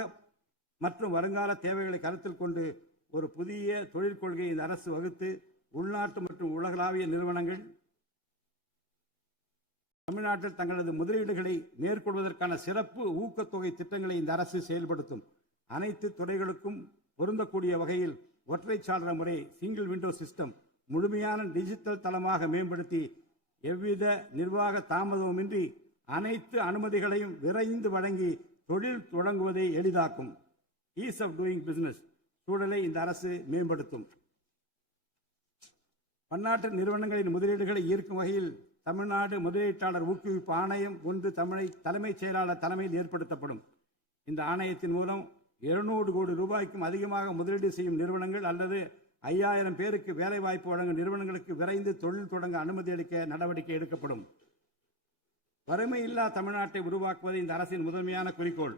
மற்றும் வருங்கால தேவைகளை கருத்தில் கொண்டு ஒரு புதிய தொழில் கொள்கையை இந்த அரசு வகுத்து உள்நாட்டு மற்றும் உலகளாவிய நிறுவனங்கள் தமிழ்நாட்டில் தங்களது முதலீடுகளை மேற்கொள்வதற்கான சிறப்பு ஊக்கத்தொகை திட்டங்களை இந்த அரசு செயல்படுத்தும். அனைத்து துறைகளுக்கும் பொருந்தக்கூடிய வகையில் ஒற்றைச்சாளர முறை, சிங்கிள் விண்டோ சிஸ்டம் முழுமையான டிஜிட்டல் தளமாக மேம்படுத்தி எவ்வித நிர்வாக தாமதமுமின்றி அனைத்து அனுமதிகளையும் விரைந்து வழங்கி தொழில் தொடங்குவதை எளிதாக்கும். ஈஸ் ஆஃப் டூயிங் பிசினஸ் சூழலை இந்த அரசு மேம்படுத்தும். பன்னாட்டு நிறுவனங்களின் முதலீடுகளை ஈர்க்கும் வகையில் தமிழ்நாடு முதலீட்டாளர் ஊக்குவிப்பு ஆணையம் ஒன்று தலைமைச் செயலாளர் தலைமையில் ஏற்படுத்தப்படும். இந்த ஆணையத்தின் மூலம் 200 கோடி ரூபாய்க்கும் அதிகமாக முதலீடு செய்யும் நிறுவனங்கள் அல்லது 5000 பேருக்கு வேலைவாய்ப்பு வழங்கும் நிறுவனங்களுக்கு விரைந்து தொழில் தொடங்க அனுமதி அளிக்க நடவடிக்கை எடுக்கப்படும். வறுமையில்லா தமிழ்நாட்டை உருவாக்குவது இந்த அரசின் முதன்மையான குறிக்கோள்.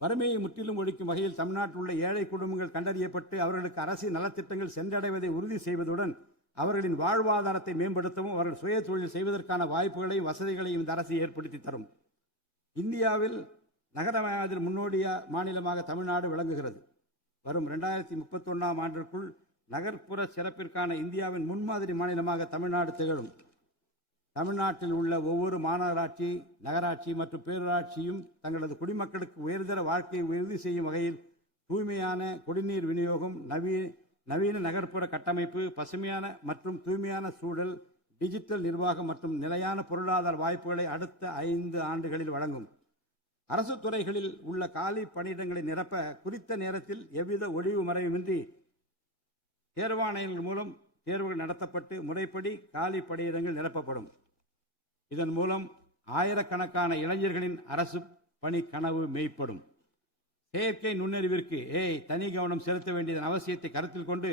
வறுமையை முற்றிலும் ஒழிக்கும் வகையில் தமிழ்நாட்டில் உள்ள ஏழை குடும்பங்கள் கண்டறியப்பட்டு அவர்களுக்கு அரசின் நலத்திட்டங்கள் சென்றடைவதை உறுதி செய்வதுடன் அவர்களின் வாழ்வாதாரத்தை மேம்படுத்தவும் அவர்கள் சுய தொழில் செய்வதற்கான வாய்ப்புகளையும் வசதிகளையும் இந்த அரசு ஏற்படுத்தி தரும். இந்தியாவில் நகரமயமாதல் முன்னோடிய மாநிலமாக தமிழ்நாடு விளங்குகிறது. வரும் 2031ஆம் ஆண்டிற்குள் நகர்ப்புற சிறப்பிற்கான இந்தியாவின் முன்மாதிரி மாநிலமாக தமிழ்நாடு திகழும். தமிழ்நாட்டில் உள்ள ஒவ்வொரு மாநகராட்சி, நகராட்சி மற்றும் பேரூராட்சியும் தங்களது குடிமக்களுக்கு உயர்தர வாழ்க்கையை உறுதி செய்யும் வகையில் தூய்மையான குடிநீர் விநியோகம், நவீன நகர்ப்புற கட்டமைப்பு, பசுமையான மற்றும் தூய்மையான சூழல், டிஜிட்டல் நிர்வாகம் மற்றும் நிலையான பொருளாதார வாய்ப்புகளை அடுத்த 5 ஆண்டுகளில் வழங்கும். அரசு துறைகளில் உள்ள காலி பணியிடங்களை நிரப்ப குறித்த நேரத்தில் எவ்வித ஒளிவு மறைவுமின்றி தேர்வாணையங்கள் மூலம் தேர்வுகள் நடத்தப்பட்டு முறைப்படி காலி பணியிடங்கள் நிரப்பப்படும். இதன் மூலம் ஆயிரக்கணக்கான இளைஞர்களின் அரசு பணி கனவு மெய்ப்படும். செயற்கை நுண்ணறிவிற்கு தனி கவனம் செலுத்த வேண்டியதன் அவசியத்தை கருத்தில் கொண்டு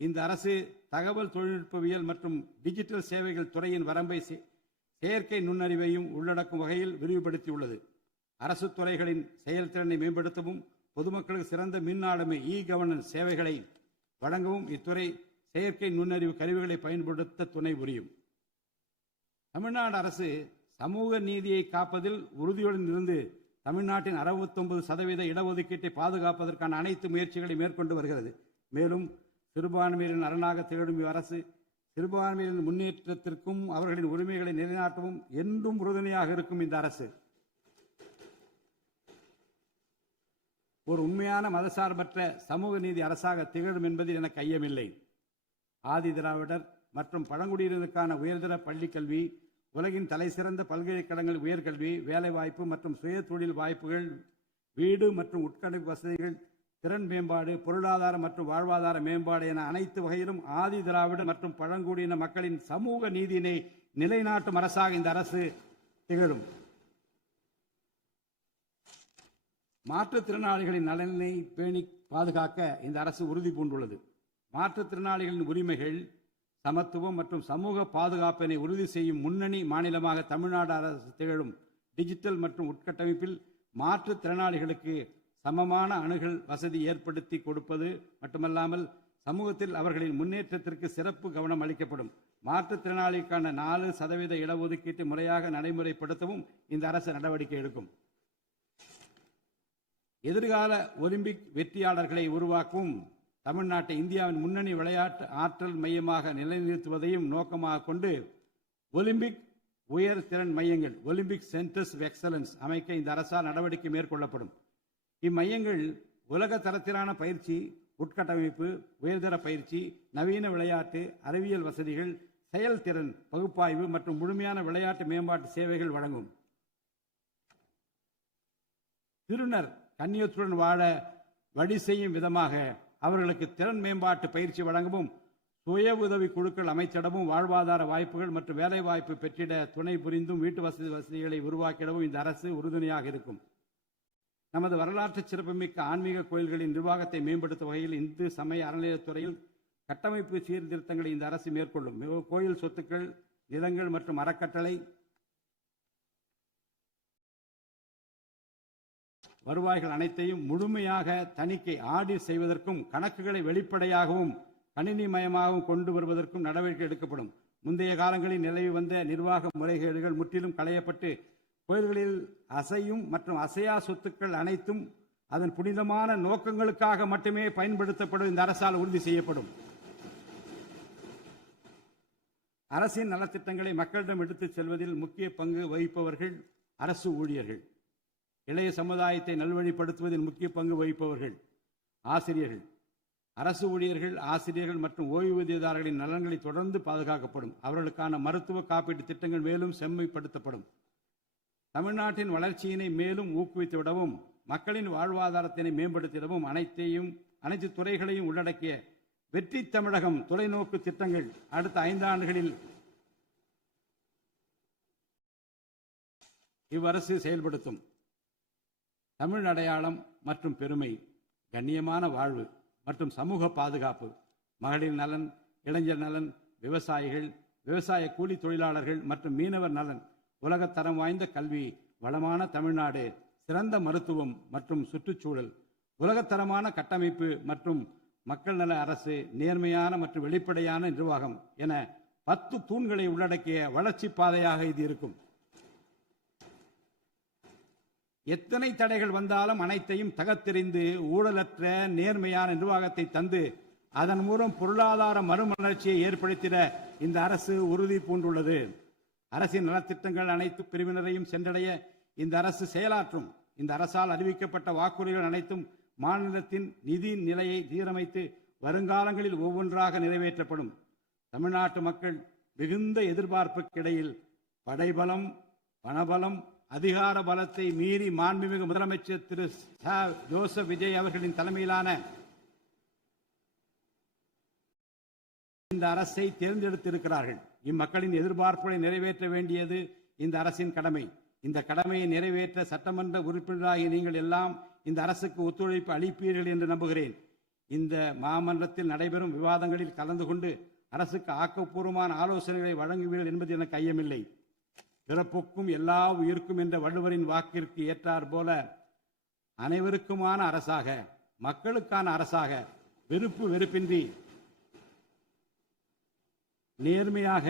இந்த அரசு தகவல் தொழில்நுட்பவியல் மற்றும் டிஜிட்டல் சேவைகள் துறையின் வரம்பை செயற்கை நுண்ணறிவையும் உள்ளடக்கும் வகையில் விரிவுபடுத்தியுள்ளது. அரசு துறைகளின் செயல்திறனை மேம்படுத்தவும் பொதுமக்களுக்கு சிறந்த மின் ஆளுமை கவர்னன்ஸ் சேவைகளை வழங்கவும் இத்துறை செயற்கை நுண்ணறிவு கருவிகளை பயன்படுத்த துணை புரியும். தமிழ்நாடு அரசு சமூக நீதியை காப்பதில் உறுதியுடன் இருந்து தமிழ்நாட்டின் 69% இடஒதுக்கீட்டை பாதுகாப்பதற்கான அனைத்து முயற்சிகளை மேற்கொண்டு வருகிறது. மேலும் சிறுபான்மையினரின் அரணாக திகழும் அரசு சிறுபான்மையினரின் முன்னேற்றத்திற்கும் அவர்களின் உரிமைகளை நிலைநாட்டவும் என்றும் உறுதுணையாக இருக்கும் இந்த அரசு ஒரு உண்மையான மதசார்பற்ற சமூக நீதி அரசாக திகழும் என்பதில் எனக்கு ஐயமில்லை. ஆதி திராவிடர் மற்றும் பழங்குடியினருக்கான உயர்தர பள்ளிக் கல்வி, உலகின் தலைசிறந்த பல்கலைக்கழகங்கள் உயர்கல்வி, வேலைவாய்ப்பு மற்றும் சுய தொழில் வாய்ப்புகள், வீடு மற்றும் உட்கட்டமைப்பு வசதிகள், திறன் மேம்பாடு, பொருளாதார மற்றும் வாழ்வாதார மேம்பாடு என அனைத்து வகையிலும் ஆதி திராவிடர் மற்றும் பழங்குடியின மக்களின் சமூக நீதியினை நிலைநாட்டும் அரசாக இந்த அரசு திகழும். மாற்றுத்திறனாளிகளின் நலனை பேணி பாதுகாக்க இந்த அரசு உறுதி பூண்டுள்ளது. மாற்றுத்திறனாளிகளின் உரிமைகள், சமத்துவம் மற்றும் சமூக பாதுகாப்பினை உறுதி செய்யும் முன்னணி மாநிலமாக தமிழ்நாடு அரசு திகழும். டிஜிட்டல் மற்றும் உட்கட்டமைப்பில் மாற்றுத்திறனாளிகளுக்கு சமமான அணுகல் வசதி ஏற்படுத்தி கொடுப்பது மட்டுமல்லாமல் சமூகத்தில் அவர்களின் முன்னேற்றத்திற்கு சிறப்பு கவனம் அளிக்கப்படும். மாற்றுத்திறனாளிக்கான 4% இடஒதுக்கீட்டை முறையாக நடைமுறைப்படுத்தவும் இந்த அரசு நடவடிக்கை எடுக்கும். எதிர்கால ஒலிம்பிக் வெற்றியாளர்களை உருவாக்கவும் தமிழ்நாட்டை இந்தியாவின் முன்னணி விளையாட்டு ஆற்றல் மையமாக நிலைநிறுத்துவதையும் நோக்கமாக கொண்டு ஒலிம்பிக் உயர் திறன் மையங்கள் ஒலிம்பிக் சென்டர்ஸ் ஆஃப் எக்ஸலன்ஸ் அமைக்க இந்த அரசால் நடவடிக்கை மேற்கொள்ளப்படும். இம்மையங்கள் உலக தரத்திலான பயிற்சி, உட்கட்டமைப்பு, உயர்தர பயிற்சி, நவீன விளையாட்டு, அறிவியல் வசதிகள், செயல்திறன் பகுப்பாய்வு மற்றும் முழுமையான விளையாட்டு மேம்பாட்டு சேவைகள் வழங்கும். திருநர் கண்ணியத்துடன் வாழ வழி செய்யும் விதமாக அவர்களுக்கு திறன் மேம்பாட்டு பயிற்சி வழங்கவும், சுய உதவி குழுக்கள் அமைத்திடவும், வாழ்வாதார வாய்ப்புகள் மற்றும் வேலை வாய்ப்பு பெற்றிட துணை புரிந்தும் வீட்டு வசதிகளை உருவாக்கிடவும் இந்த அரசு உறுதுணையாக இருக்கும். நமது வரலாற்று சிறப்புமிக்க ஆன்மீக கோயில்களின் நிர்வாகத்தை மேம்படுத்தும் வகையில் இந்து சமய அறநிலையத்துறையில் கட்டமைப்பு சீர்திருத்தங்களை இந்த அரசு மேற்கொள்ளும். கோயில் சொத்துக்கள், நிலங்கள் மற்றும் அறக்கட்டளை வருவாய்கள் அனைத்தையும் முழுமையாக தணிக்கை ஆடிட் செய்வதற்கும் கணக்குகளை வெளிப்படையாகவும் கணினிமயமாகவும் கொண்டு வருவதற்கும் நடவடிக்கை எடுக்கப்படும். முந்தைய காலங்களில் நிலவி வந்த நிர்வாக முறைகேடுகள் முற்றிலும் களையப்பட்டு கோயில்களில் அசையும் மற்றும் அசையா சொத்துக்கள் அனைத்தும் அதன் புனிதமான நோக்கங்களுக்காக மட்டுமே பயன்படுத்தப்படும் இந்த அரசால் உறுதி செய்யப்படும். அரசின் நலத்திட்டங்களை மக்களிடம் எடுத்துச் செல்வதில் முக்கிய பங்கு வகிப்பவர்கள் அரசு ஊழியர்கள். இளைய சமுதாயத்தை நல்வழிப்படுத்துவதில் முக்கிய பங்கு வகிப்பவர்கள் ஆசிரியர்கள். அரசு ஊழியர்கள், ஆசிரியர்கள் மற்றும் ஓய்வூதியதாரர்களின் நலன்களை தொடர்ந்து பாதுகாக்கப்படும். அவர்களுக்கான மருத்துவ காப்பீட்டு திட்டங்கள் மேலும் செம்மைப்படுத்தப்படும். தமிழ்நாட்டின் வளர்ச்சியினை மேலும் ஊக்குவித்துவிடவும், மக்களின் வாழ்வாதாரத்தினை மேம்படுத்திடவும் அனைத்து துறைகளையும் உள்ளடக்கிய வெற்றி தமிழகம் தொலைநோக்கு திட்டங்கள் அடுத்த 5 ஆண்டுகளில் இவ்வரசு செயல்படுத்தும். தமிழ் அடையாளம் மற்றும் பெருமை, கண்ணியமான வாழ்வு மற்றும் சமூக பாதுகாப்பு, மகளிர் நலன், இளைஞர் நலன், விவசாயிகள், விவசாய கூலி தொழிலாளர்கள் மற்றும் மீனவர் நலன், உலகத்தரம் வாய்ந்த கல்வி, வளமான தமிழ்நாடு, சிறந்த மருத்துவம் மற்றும் சுற்றுச்சூழல், உலகத்தரமான கட்டமைப்பு மற்றும் மக்கள் நல அரசு, நேர்மையான மற்றும் வெளிப்படையான நிர்வாகம் என 10 தூண்களை உள்ளடக்கிய வளர்ச்சி பாதையாக இது இருக்கும். எத்தனை தடைகள் வந்தாலும் அனைத்தையும் தகர்த்தெறிந்து ஊழலற்ற நேர்மையான நிர்வாகத்தை தந்து அதன் மூலம் பொருளாதார மறுமலர்ச்சியை ஏற்படுத்திட இந்த அரசு உறுதி பூண்டுள்ளது. அரசின் நலத்திட்டங்கள் அனைத்து பிரிவினரையும் சென்றடைய இந்த அரசு செயலாற்றும். இந்த அரசால் அறிவிக்கப்பட்ட வாக்குறுதிகள் அனைத்தும் மாநிலத்தின் நிதி நிலையை சீரமைத்து வருங்காலங்களில் ஒவ்வொன்றாக நிறைவேற்றப்படும். தமிழ்நாட்டு மக்கள் மிகுந்த எதிர்பார்ப்புக்கிடையில் படைபலம், பணபலம், அதிகார பலத்தை மீறி மாண்புமிகு முதலமைச்சர் திரு ஜோசப் விஜய் அவர்களின் தலைமையிலான இந்த அரசை தேர்ந்தெடுத்திருக்கிறார்கள். இம்மக்களின் எதிர்பார்ப்புகளை நிறைவேற்ற வேண்டியது இந்த அரசின் கடமை. இந்த கடமையை நிறைவேற்ற சட்டமன்ற உறுப்பினராகிய நீங்கள் எல்லாம் இந்த அரசுக்கு ஒத்துழைப்பு அளிப்பீர்கள் என்று நம்புகிறேன். இந்த மாமன்றத்தில் நடைபெறும் விவாதங்களில் கலந்து கொண்டு அரசுக்கு ஆக்கப்பூர்வமான ஆலோசனைகளை வழங்குவீர்கள் என்பது எனக்கு ஐயமில்லை. பிறப்புக்கும் எல்லா உயிர்க்கும் என்ற வள்ளுவரின் வாக்கிற்கு ஏற்றார் போல அனைவருக்குமான அரசாக, மக்களுக்கான அரசாக, வெறுப்பு வெறுப்பின்றி நேர்மையாக,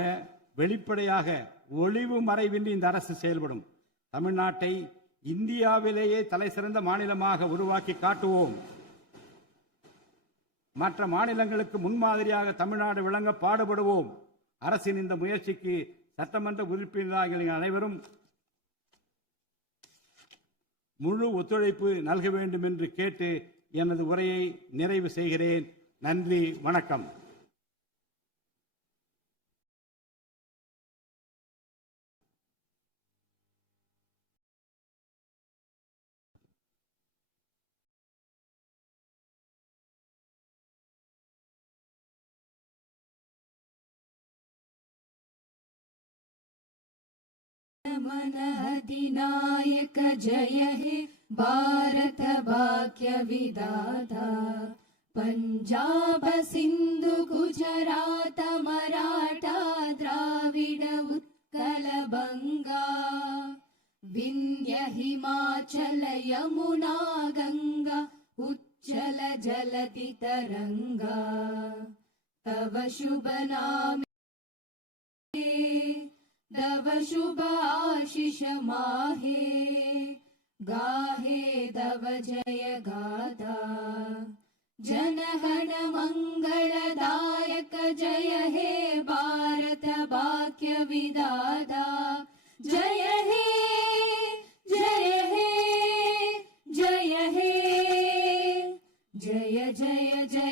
வெளிப்படையாக, ஒளிவு மறைவின்றி இந்த அரசு செயல்படும். தமிழ்நாட்டை இந்தியாவிலேயே தலை சிறந்த மாநிலமாக உருவாக்கி காட்டுவோம். மற்ற மாநிலங்களுக்கு முன்மாதிரியாக தமிழ்நாடு விளங்க பாடுபடுவோம். அரசின் இந்த முயற்சிக்கு சட்டமன்ற உறுப்பினர்கள் அனைவரும் முழு ஒத்துழைப்பு நல்க வேண்டும் என்று கேட்டு எனது உரையை நிறைவு செய்கிறேன். நன்றி, வணக்கம். मन अधिनायक जय हे भारत भाग्य विधाता पंजाब सिंधु गुजरात मराठा द्राविड उत्कल बंगा विंध्य हिमाचल यमुना गंगा उच्चल जलति तरंगा तव शुभ नामे तव शुभ आशीष माहे गाहे तव जय गाथा जनगण मंगलदायक जय हे भारत भाग्य विधाता जय हे जय हे जय हे जय जय जय